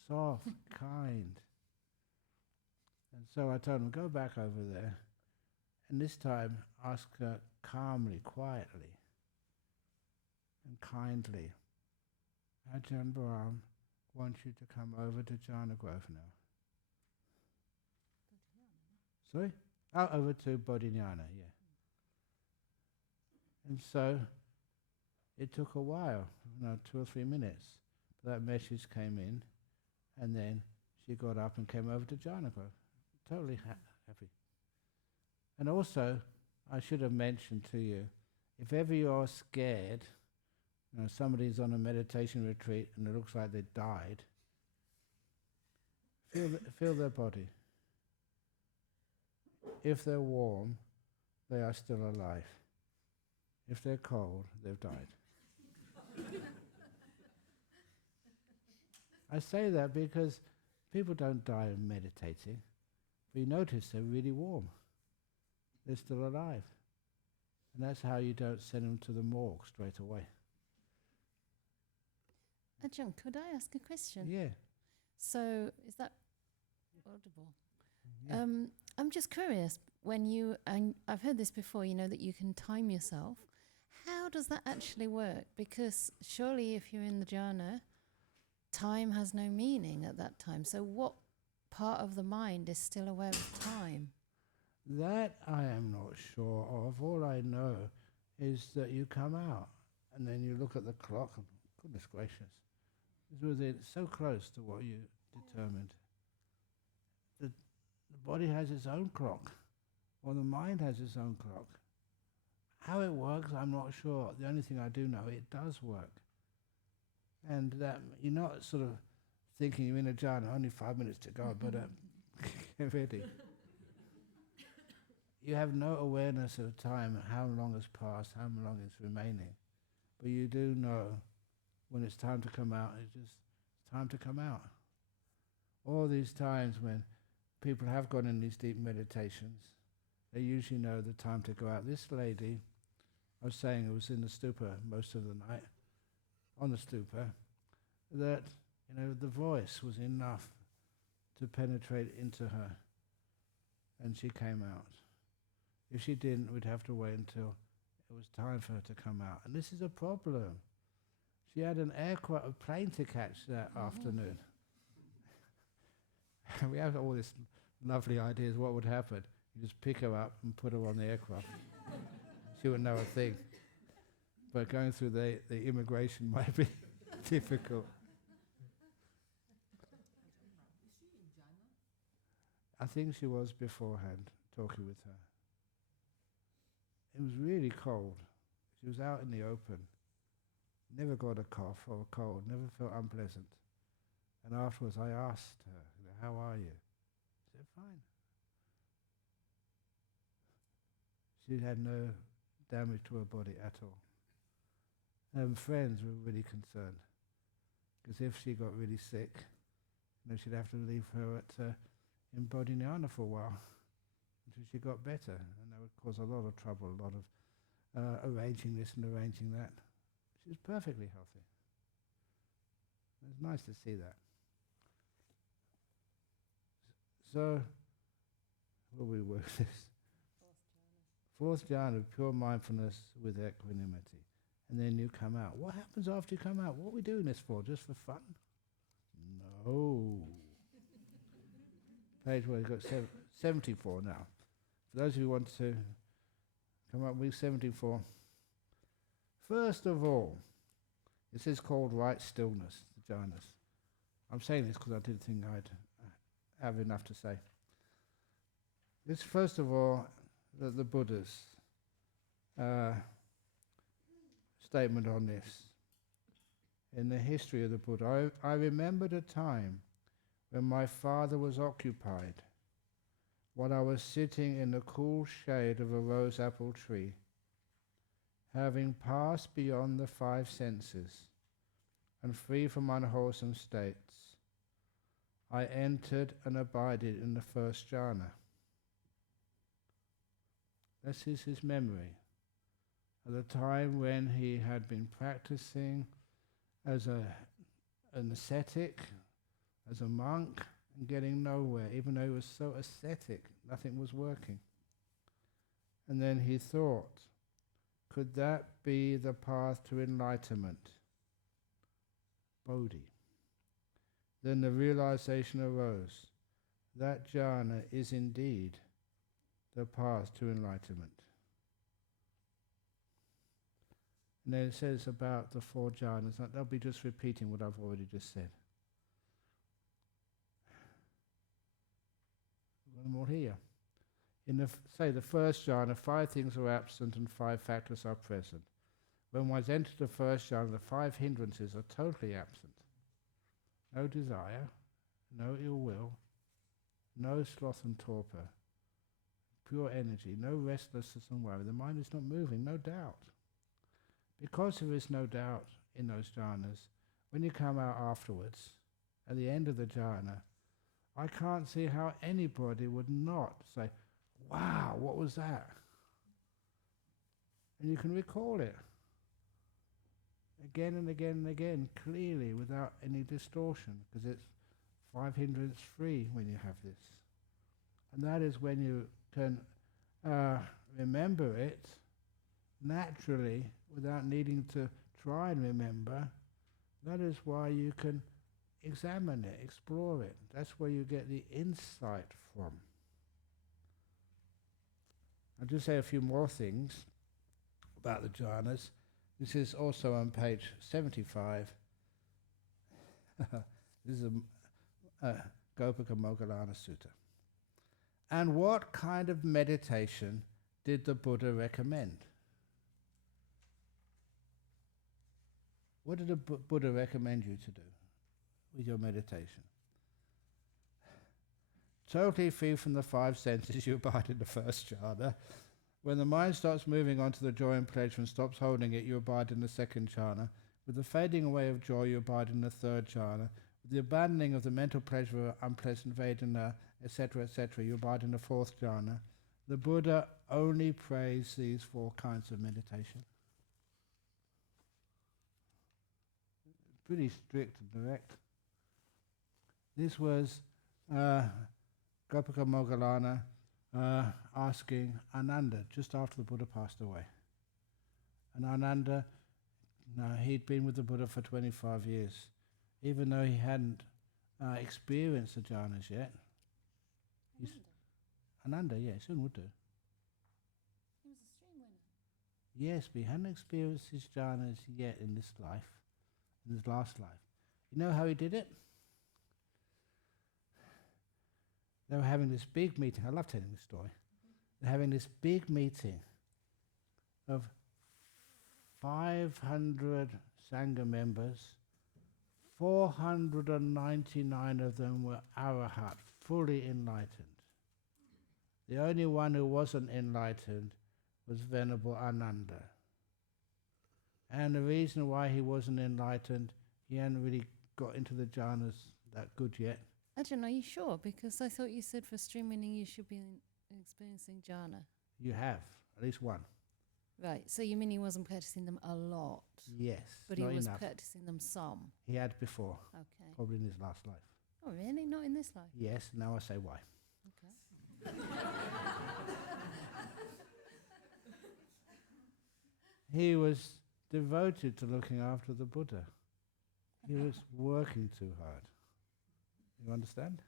soft, kind. And so I told them, go back over there, and this time ask her calmly, quietly, and kindly, Ajahn Brahm wants you to come over to Jhana Grove now. Sorry? Oh, over to Bodhinyana, yeah. And so it took a while, 2 or 3 minutes. That message came in, and then she got up and came over to Jhana Grove. Totally happy. And also, I should have mentioned to you, if ever you're scared, somebody's on a meditation retreat and it looks like they died, feel their body. If they're warm, they are still alive. If they're cold, they've died. I say that because people don't die meditating, but you notice they're really warm. They're still alive. And that's how you don't send them to the morgue straight away. Ajahn, could I ask a question? Yeah. So, is that audible? Yeah. I'm just curious, and I've heard this before, that you can time yourself. How does that actually work? Because surely if you're in the jhana, time has no meaning at that time. So what part of the mind is still aware of time? That I am not sure of. All I know is that you come out and then you look at the clock and, goodness gracious, it's so close to what you determined. The body has its own clock, or the mind has its own clock. How it works, I'm not sure. The only thing I do know, it does work. And that you're not sort of thinking you're in a jhana, only 5 minutes to go, but get ready. You have no awareness of time, how long has passed, how long is remaining. But you do know when it's time to come out, it's time to come out. All these times when people have gone in these deep meditations, they usually know the time to go out. This lady, I was saying, it was in the stupa most of the night, on the stupa, that the voice was enough to penetrate into her, and she came out. If she didn't, we'd have to wait until it was time for her to come out. And this is a problem. She had a plane to catch that afternoon. We have all these lovely ideas what would happen. You just pick her up and put her on the aircraft. She wouldn't know a thing. But going through the immigration might be difficult. Is she in Jhanas? I think she was beforehand, talking with her. It was really cold. She was out in the open. Never got a cough or a cold, never felt unpleasant. And afterwards I asked her, how are you? She said, fine. She had no damage to her body at all. Friends were really concerned, because if she got really sick, she'd have to leave her in Bodhinyana for a while until she got better, and that would cause a lot of trouble, a lot of arranging this and arranging that. She was perfectly healthy. It was nice to see that. So, where we work this? Fourth jhana, pure mindfulness with equanimity. And then you come out. What happens after you come out? What are we doing this for? Just for fun? No. Page where you've got 74 now. For those who want to come up with 74. First of all, this is called right stillness, the jhanas. I'm saying this because I didn't think I'd have enough to say. This, first of all, the Buddha's statement on this. In the history of the Buddha, I remembered a time when my father was occupied while I was sitting in the cool shade of a rose apple tree, having passed beyond the five senses and free from unwholesome states. I entered and abided in the first jhana. This is his memory at the time when he had been practicing as an ascetic, as a monk, and getting nowhere, even though he was so ascetic, nothing was working. And then he thought, could that be the path to enlightenment? Bodhi. Then the realization arose, that jhana is indeed the path to enlightenment. And then it says about the four jhanas, they'll be just repeating what I've already just said. One more here. In the first jhana, 5 things are absent and 5 factors are present. When one's entered the first jhana, the 5 hindrances are totally absent. No desire, no ill will, no sloth and torpor, pure energy, no restlessness and worry. The mind is not moving, no doubt. Because there is no doubt in those jhanas, when you come out afterwards, at the end of the jhana, I can't see how anybody would not say, wow, what was that? And you can recall it again and again and again, clearly, without any distortion, because it's 5 hindrance free when you have this. And that is when you can remember it naturally, without needing to try and remember. That is why you can examine it, explore it. That's where you get the insight from. I'll just say a few more things about the jhanas. This is also on page 75. This is a Gopika Moggallana Sutta. And what kind of meditation did the Buddha recommend? What did the Buddha recommend you to do with your meditation? Totally free from the 5 senses, you abide in the first jhana. When the mind starts moving on to the joy and pleasure and stops holding it, you abide in the second jhana. With the fading away of joy, you abide in the third jhana. With the abandoning of the mental pleasure of unpleasant Vedana etc., etc., you abide in the fourth jhana. The Buddha only praised these four kinds of meditation. Pretty strict and direct. This was Gopika Moggallana asking Ananda just after the Buddha passed away. And Ananda, he'd been with the Buddha for 25 years. Even though he hadn't experienced the jhanas yet. Ananda, yeah, soon would do. He was a stream winner. Yes, but he hadn't experienced his jhanas yet in this life, in his last life. You know how he did it? They were having this big meeting. I love telling this story. They're having this big meeting of 500 Sangha members. 499 of them were arahat, fully enlightened. The only one who wasn't enlightened was Venerable Ananda. And the reason why he wasn't enlightened, he hadn't really got into the jhanas that good yet. Ajahn, are you sure? Because I thought you said for stream winning you should be experiencing jhana. You have, at least one. Right, so you mean he wasn't practicing them a lot? Yes, But he not was enough. practicing them some. He had before, Okay. probably in his last life. Oh, really? Not in this life? Yes, now I say why. Okay. He was devoted to looking after the Buddha. He was working too hard. You understand?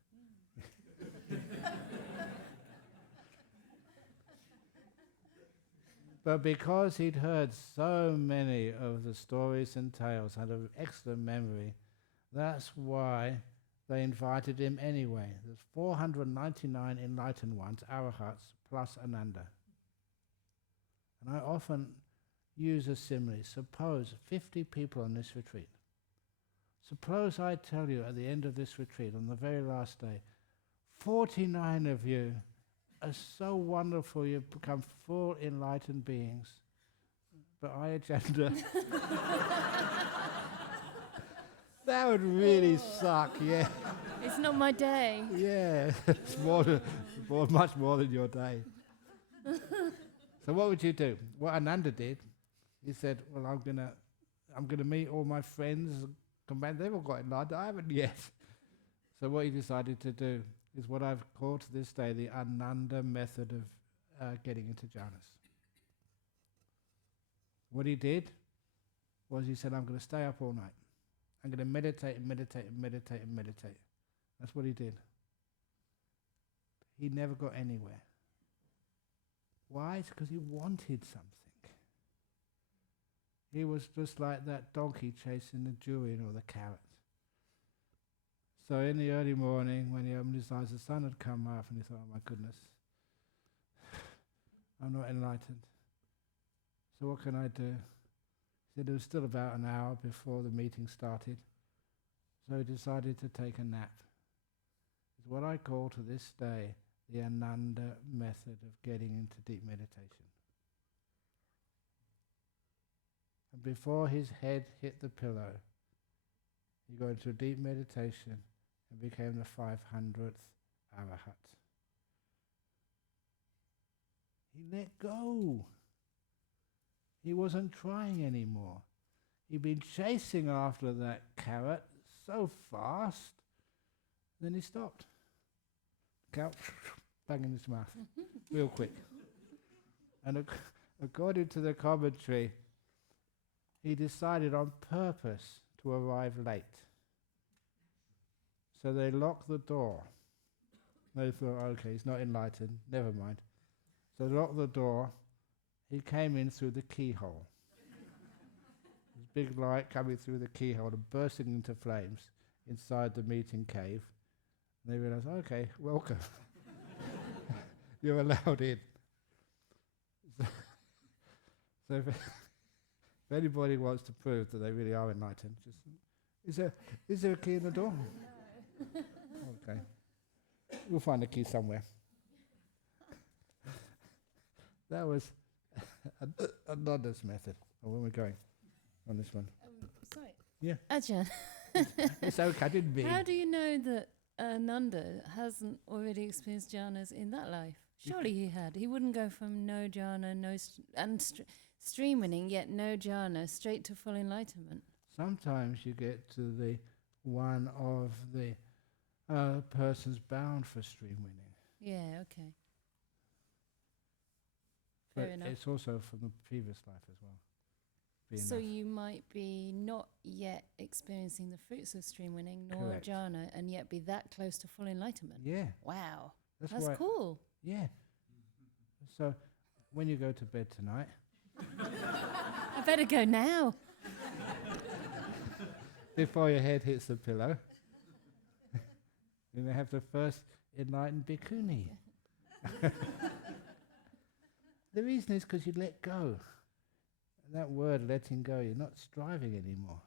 But because he'd heard so many of the stories and tales, had an excellent memory, that's why they invited him anyway. There's 499 enlightened ones, arahats, plus Ananda. And I often use a simile. Suppose 50 people on this retreat. Suppose I tell you at the end of this retreat, on the very last day, 49 of you are so wonderful you've become full enlightened beings. But I, Ajahn, that would really suck, yeah. It's not my day. Yeah, it's much more than your day. So what would you do? What Ananda did, he said, well, I'm gonna meet all my friends, come back, they've all got enlightened, I haven't yet. So what he decided to do is what I've called to this day the Ananda method of getting into jhanas. What he did was he said, I'm going to stay up all night. I'm going to meditate and meditate and meditate and meditate. That's what he did. He never got anywhere. Why? It's because he wanted something. He was just like that donkey chasing the durian or the carrot. So in the early morning, when he opened his eyes, the sun had come up, and he thought, oh my goodness, I'm not enlightened. So what can I do? He said it was still about an hour before the meeting started. So he decided to take a nap. It's what I call to this day the Ananda method of getting into deep meditation. And before his head hit the pillow, he got into a deep meditation and became the 500th arahat. He let go. He wasn't trying anymore. He'd been chasing after that carrot so fast, then he stopped. Carrot, bang in his mouth, real quick. And according to the commentary, he decided on purpose to arrive late. So they locked the door. They thought, okay, he's not enlightened, never mind. So they locked the door. He came in through the keyhole. This big light coming through the keyhole and bursting into flames inside the meeting cave. And they realized, okay, welcome. You're allowed in. So if anybody wants to prove that they really are enlightened, just is there a key in the door? No. Okay. We'll find a key somewhere. That was Ananda's method. Oh, where are we going on this one? Sorry. Yeah. Ajahn. It's okay, I didn't mean. How do you know that Nanda hasn't already experienced jhanas in that life? Surely he had. He wouldn't go from no jhana, stream winning, yet no jhana, straight to full enlightenment. Sometimes you get to the one of the persons bound for stream winning. Yeah, okay. Fair But enough. it's also from the previous life as well. Be So enough. you might be not yet experiencing the fruits of stream winning, nor Correct. jhana, and yet be that close to full enlightenment. Yeah, Wow, that's that's why. cool. Yeah. So when you go to bed tonight, I better go now. before your head hits the pillow, you're going to have the first enlightened bhikkhuni. The reason is because you let go. And that word, letting go, you're not striving anymore.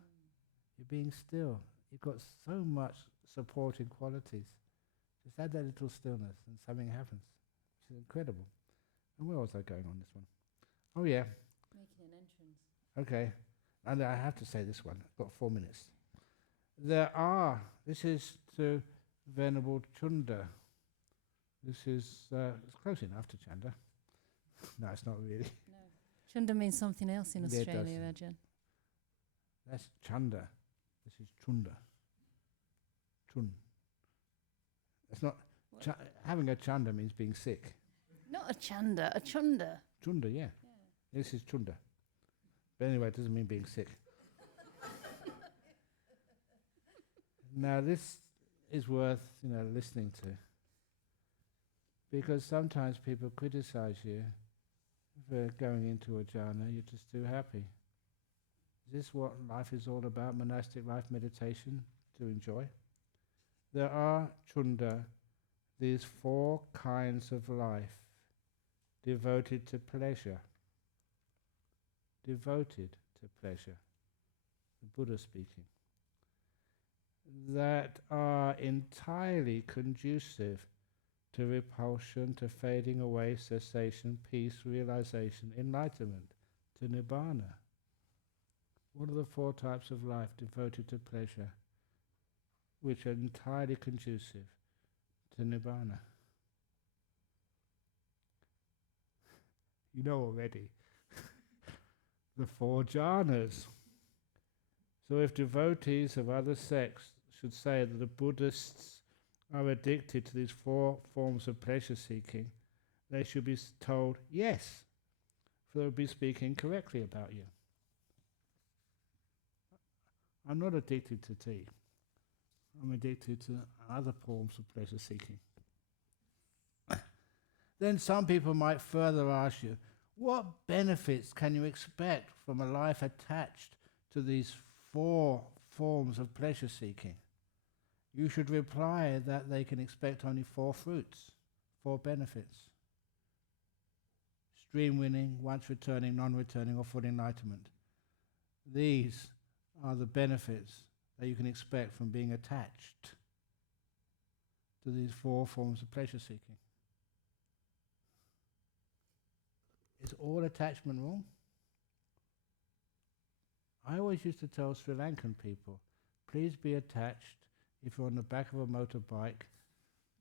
You're being still. You've got so much supporting qualities. Just add that little stillness and something happens, which is incredible. And where was I going on this one? Oh yeah, Making an entrance. okay. And I have to say this one. I've got 4 minutes. This is to Venerable Chunda. This is, it's close enough to Chanda. No, it's not really. No. Chunda means something else in Yeah, it Australia, does. Ajahn. That's Chanda. This is Chunda. Chun. It's not, having a Chanda means being sick. Not a chanda, a chunda. Chunda, yeah. This is Chunda. But anyway, it doesn't mean being sick. Now this is worth, listening to. Because sometimes people criticize you for going into a jhana, you're just too happy. Is this what life is all about, monastic life meditation, to enjoy? There are, Chunda, these 4 kinds of life devoted to pleasure. Devoted to pleasure. The Buddha speaking. That are entirely conducive to repulsion, to fading away, cessation, peace, realization, enlightenment, to nibbana. What are the 4 types of life devoted to pleasure, which are entirely conducive to nibbana? You know already. The 4 jhanas. So if devotees of other sects should say that the Buddhists are addicted to these 4 forms of pleasure seeking, they should be told yes, for they will be speaking correctly about you. I'm not addicted to tea. I'm addicted to other forms of pleasure seeking. Then some people might further ask you, what benefits can you expect from a life attached to these 4 forms of pleasure seeking? You should reply that they can expect only 4 fruits, 4 benefits. Stream winning, once returning, non-returning, or full enlightenment. These are the benefits that you can expect from being attached to these 4 forms of pleasure seeking. Is all attachment wrong? I always used to tell Sri Lankan people, please be attached if you're on the back of a motorbike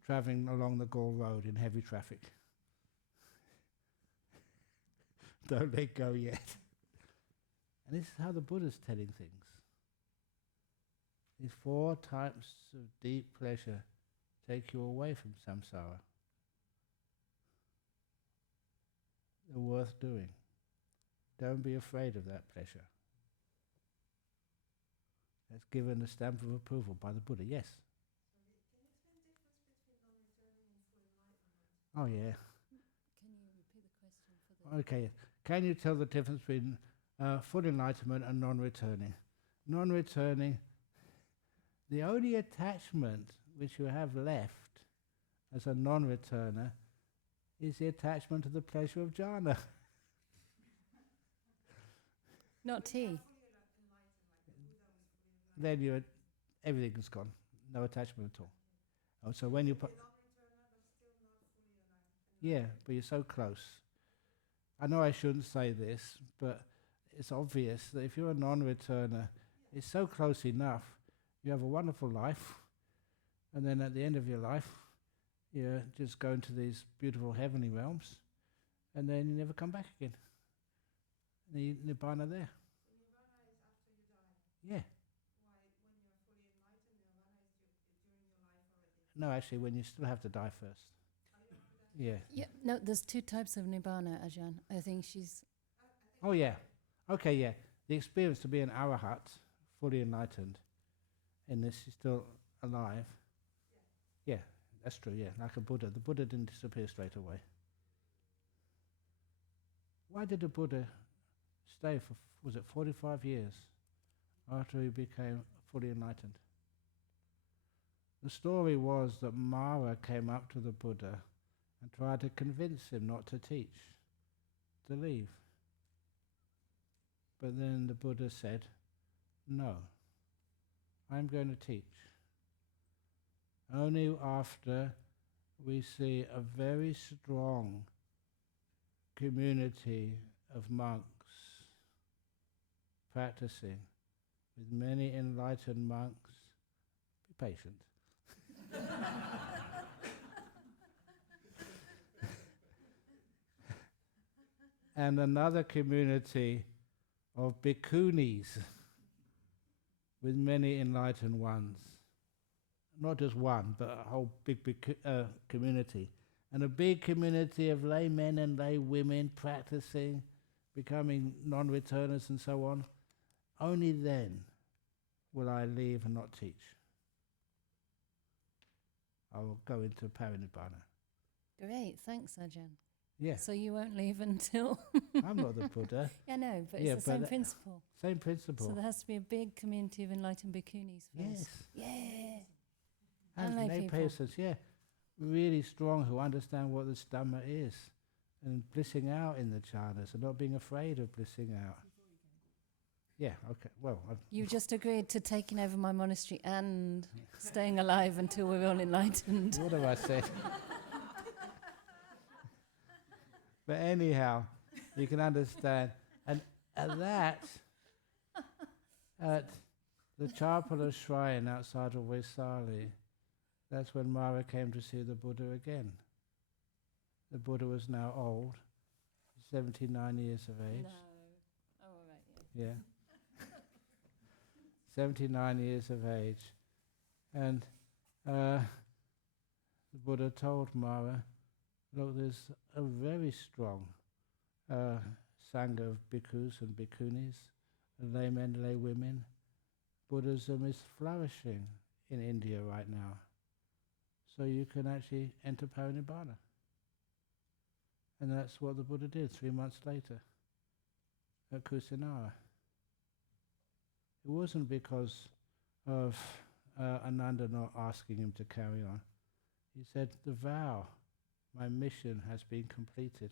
travelling along the Gaul Road in heavy traffic. Don't let go yet. And this is how the Buddha's telling things. These 4 types of deep pleasure take you away from samsara. They're worth doing. Don't be afraid of that pleasure. That's given the stamp of approval by the Buddha, yes. Oh yeah. Can you repeat the question for the... Okay. Can you tell the difference between full enlightenment and non-returning? Non-returning, the only attachment which you have left as a non-returner is the attachment to the pleasure of jhana. Not tea. Then everything's gone. No attachment at all. Oh, so when you put... Yeah, but you're so close. I know I shouldn't say this, but it's obvious that if you're a non-returner, it's so close enough. You have a wonderful life. And then at the end of your life, you just go into these beautiful heavenly realms, and then you never come back again. The Nibbana there. Nirvana is after you die. Yeah. Why, when you're fully enlightened, Nirvana is during your life already. No, actually, when you still have to die first. Are you after that? Yeah. Yeah, no, there's two types of nibbana, Ajahn. I think she's. Oh, yeah. Okay, yeah. The experience to be an arahat, fully enlightened, and this is still alive. Yeah, that's true, yeah. Like a Buddha. The Buddha didn't disappear straight away. Why did the Buddha stay for, was it 45 years after he became fully enlightened? The story was that Mara came up to the Buddha and tried to convince him not to teach, to leave. But then the Buddha said, no, I'm going to teach. Only after we see a very strong community of monks practicing, with many enlightened monks, be patient. And another community of bhikkunis, with many enlightened ones. Not just one, but a whole big community. And a big community of lay men and lay women practicing, becoming non-returners and so on. Only then will I leave and not teach. I will go into parinibbana. Great, thanks, Ajahn. Yeah, So you won't leave until. I'm not the Buddha. Yeah, no, but Yeah, it's the but same principle. Same principle. So there has to be a big community of enlightened bhikkhunis first. Yes. Yeah. And lay lay people. persons, yeah, really strong, who understand what the Dhamma is, and blissing out in the jhanas, and not being afraid of blissing out. Yeah, okay, well. You just agreed to taking over my monastery and staying alive until we're all enlightened. What have I said? But anyhow, you can understand. And at that, at the Chapala shrine outside of Vaisali, that's when Mara came to see the Buddha again. The Buddha was now old, 79 years of age. No. Oh, all right, yeah. Yeah. 79 years of age. And the Buddha told Mara, look, there's a very strong Sangha of bhikkhus and bhikkhunis, laymen, lay women. Buddhism is flourishing in India right now. So you can actually enter parinibbana. And that's what the Buddha did 3 months later at Kusinara. It wasn't because of Ananda not asking him to carry on. He said, the vow, my mission has been completed.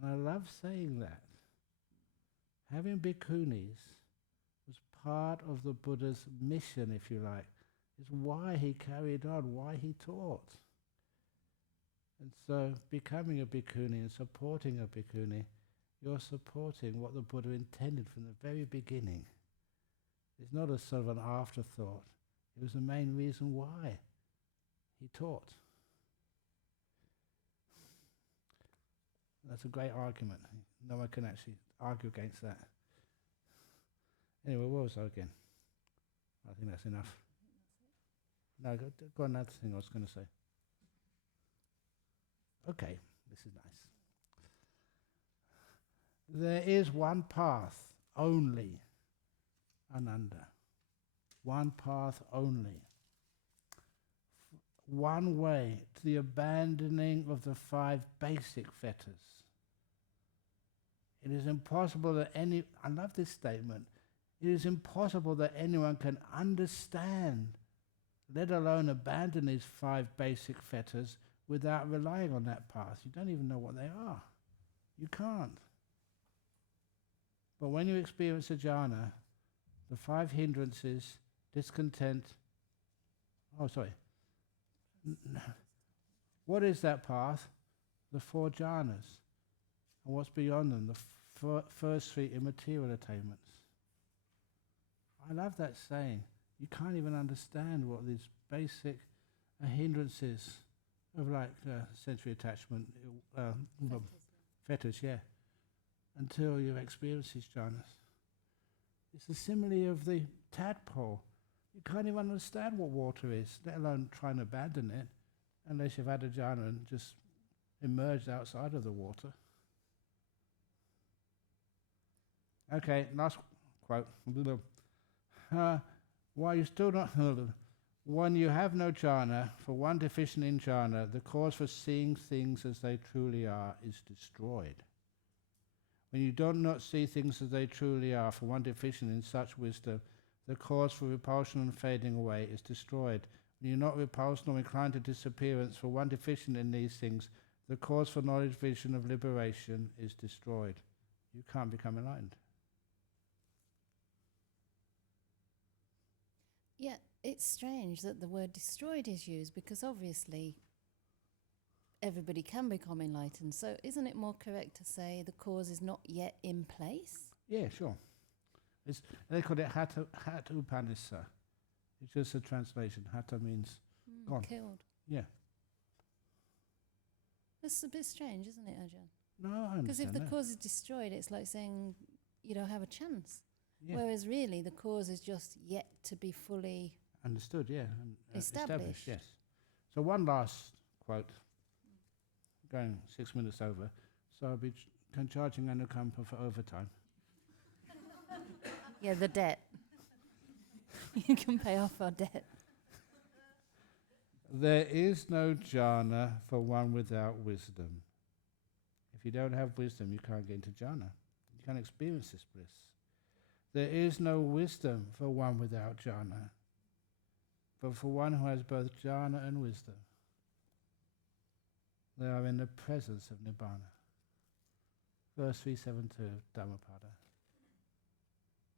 And I love saying that. Having bhikkhunis was part of the Buddha's mission, if you like. It's why he carried on, why he taught. And so becoming a bhikkhuni and supporting a bhikkhuni, you're supporting what the Buddha intended from the very beginning. It's not a sort of an afterthought. It was the main reason why he taught. That's a great argument. No one can actually argue against that. Anyway, where was I again? I think that's enough. No, go on, another thing I was going to say. Okay, this is nice. There is one path only, Ananda. One path only. One way to the abandoning of the 5 basic fetters. It is impossible that I love this statement, it is impossible that anyone can understand, let alone abandon these 5 basic fetters without relying on that path. You don't even know what they are. You can't. But when you experience a jhana, the 5 hindrances, discontent, what is that path? The 4 jhanas. And what's beyond them? The first 3 immaterial attainments. I love that saying. you can't even understand what these basic hindrances of like sensory attachment, fetters, yeah, until you experience these jhanas. It's the simile of the tadpole. You can't even understand what water is, let alone try and abandon it, unless you've had a jhana and just emerged outside of the water. Okay, last quote. While you still not... When you have no jhana, for one deficient in jhana, the cause for seeing things as they truly are is destroyed. When you do not see things as they truly are, for one deficient in such wisdom, the cause for repulsion and fading away is destroyed. When you are not repulsed nor inclined to disappearance, for one deficient in these things, the cause for knowledge, vision of liberation is destroyed. You can't become enlightened. Yeah, it's strange that the word destroyed is used, because obviously everybody can become enlightened. So isn't it more correct to say the cause is not yet in place? Yeah, sure. They call it Hatha Upanissa. It's just a translation. Hatha means gone. Killed. Yeah. That's a bit strange, isn't it, Ajahn? No, I Because if understand the that. cause is destroyed, it's like saying you don't have a chance. Yeah. Whereas really the cause is just yet to be fully Understood, yeah. And, established. yes. So one last quote, going 6 minutes over. So I'll be charging Anukampa for overtime. Yeah, the debt. You can pay off our debt. There is no jhana for one without wisdom. If you don't have wisdom, you can't get into jhana. You can't experience this bliss. There is no wisdom for one without jhana. But for one who has both jhana and wisdom, they are in the presence of Nibbana. Verse 372 of Dhammapada.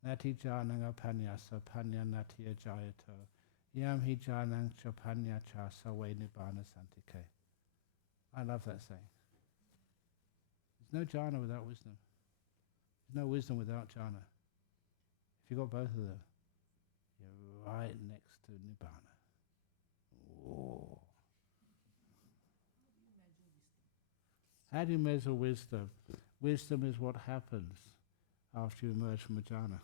Nati jhanang apanyasa panya nati ajayato yam hi jhanang chapanya cha sawe Nibbana santike. I love that saying. There's no jhana without wisdom. There's no wisdom without jhana. If you've got both of them, you're right next to Nibbana. Whoa. How do you measure wisdom? Wisdom is what happens after you emerge from a jhana.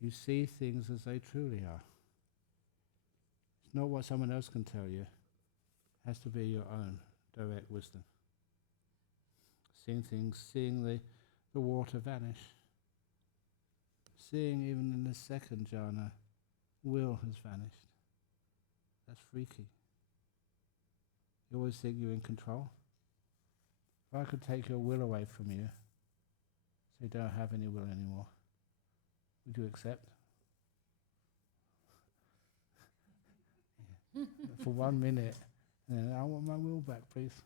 You see things as they truly are. It's not what someone else can tell you. It has to be your own direct wisdom. Seeing things, seeing the water vanish. Seeing even in the second jhana, will has vanished. That's freaky. You always think you're in control. If I could take your will away from you, so you don't have any will anymore, would you accept? Yeah. For 1 minute, and then I want my will back, please.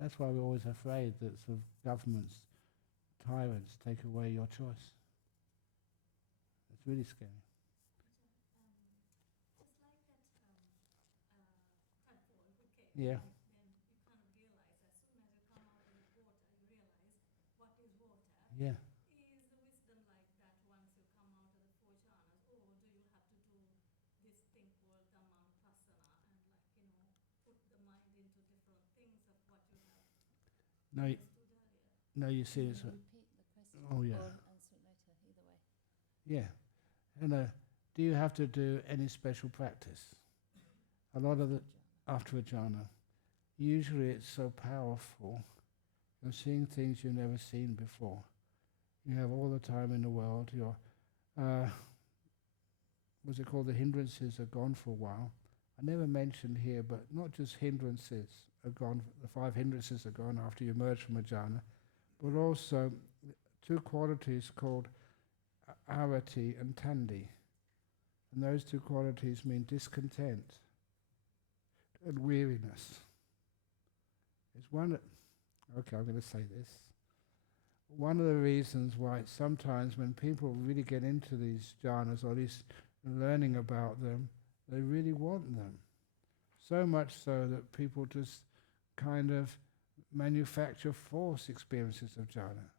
That's why we're always afraid that sort of governments, tyrants take away your choice. It's really scary. Just like that tadpole who came, Yeah. then you kind of realize as soon as you come out of the water, you realize what is water. Yeah. Is the wisdom like that once you come out of the four jhanas, or do you have to do this thing called Dhammanupassana and put the mind into different things of what you have No, understood earlier? no, you see, it's Repeat the question. oh, yeah. Or answer it later, either way. yeah. And do you have to do any special practice? A lot of after a jhana, usually it's so powerful. You're seeing things you've never seen before. You have all the time in the world. Your what's it called? The hindrances are gone for a while. I never mentioned here, but not just hindrances are gone. The 5 hindrances are gone after you emerge from a jhana, but also 2 qualities called arati and tandi. And those 2 qualities mean discontent and weariness. It's one. Okay, I'm going to say this. One of the reasons why sometimes when people really get into these jhanas, or at least learning about them, they really want them. So much so that people just kind of manufacture false experiences of jhana.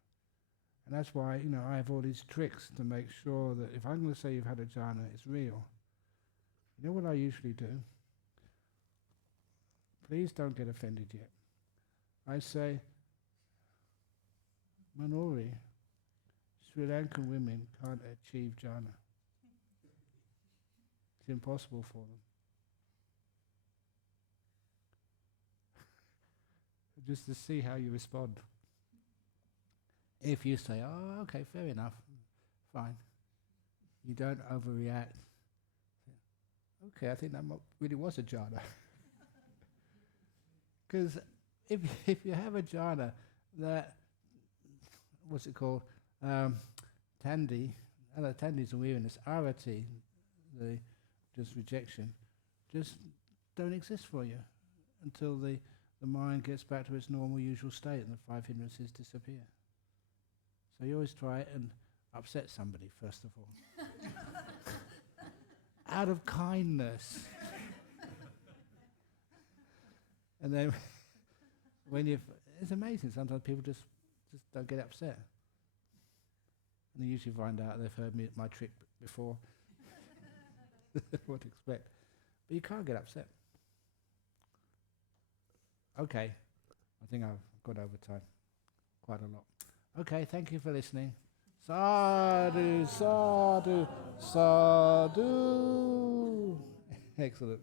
And that's why, I have all these tricks to make sure that if I'm going to say you've had a jhana, it's real. You know what I usually do? Please don't get offended yet. I say, Manori, Sri Lankan women can't achieve jhana. It's impossible for them. Just to see how you respond. If you say, oh, okay, fair enough, fine. You don't overreact. Okay, I think that really was a jhana. Because if you have a jhana that, what's it called, Tandi, Tandi's awareness, arati, the just rejection, just don't exist for you until the mind gets back to its normal usual state and the 5 hindrances disappear. So you always try and upset somebody first of all. Out of kindness. And then it's amazing, sometimes people just don't get upset. And they usually find out they've heard my trick before. What to expect. But you can't get upset. Okay, I think I've gone over time quite a lot. Okay, thank you for listening. Sadhu, sadhu, sadhu. Excellent.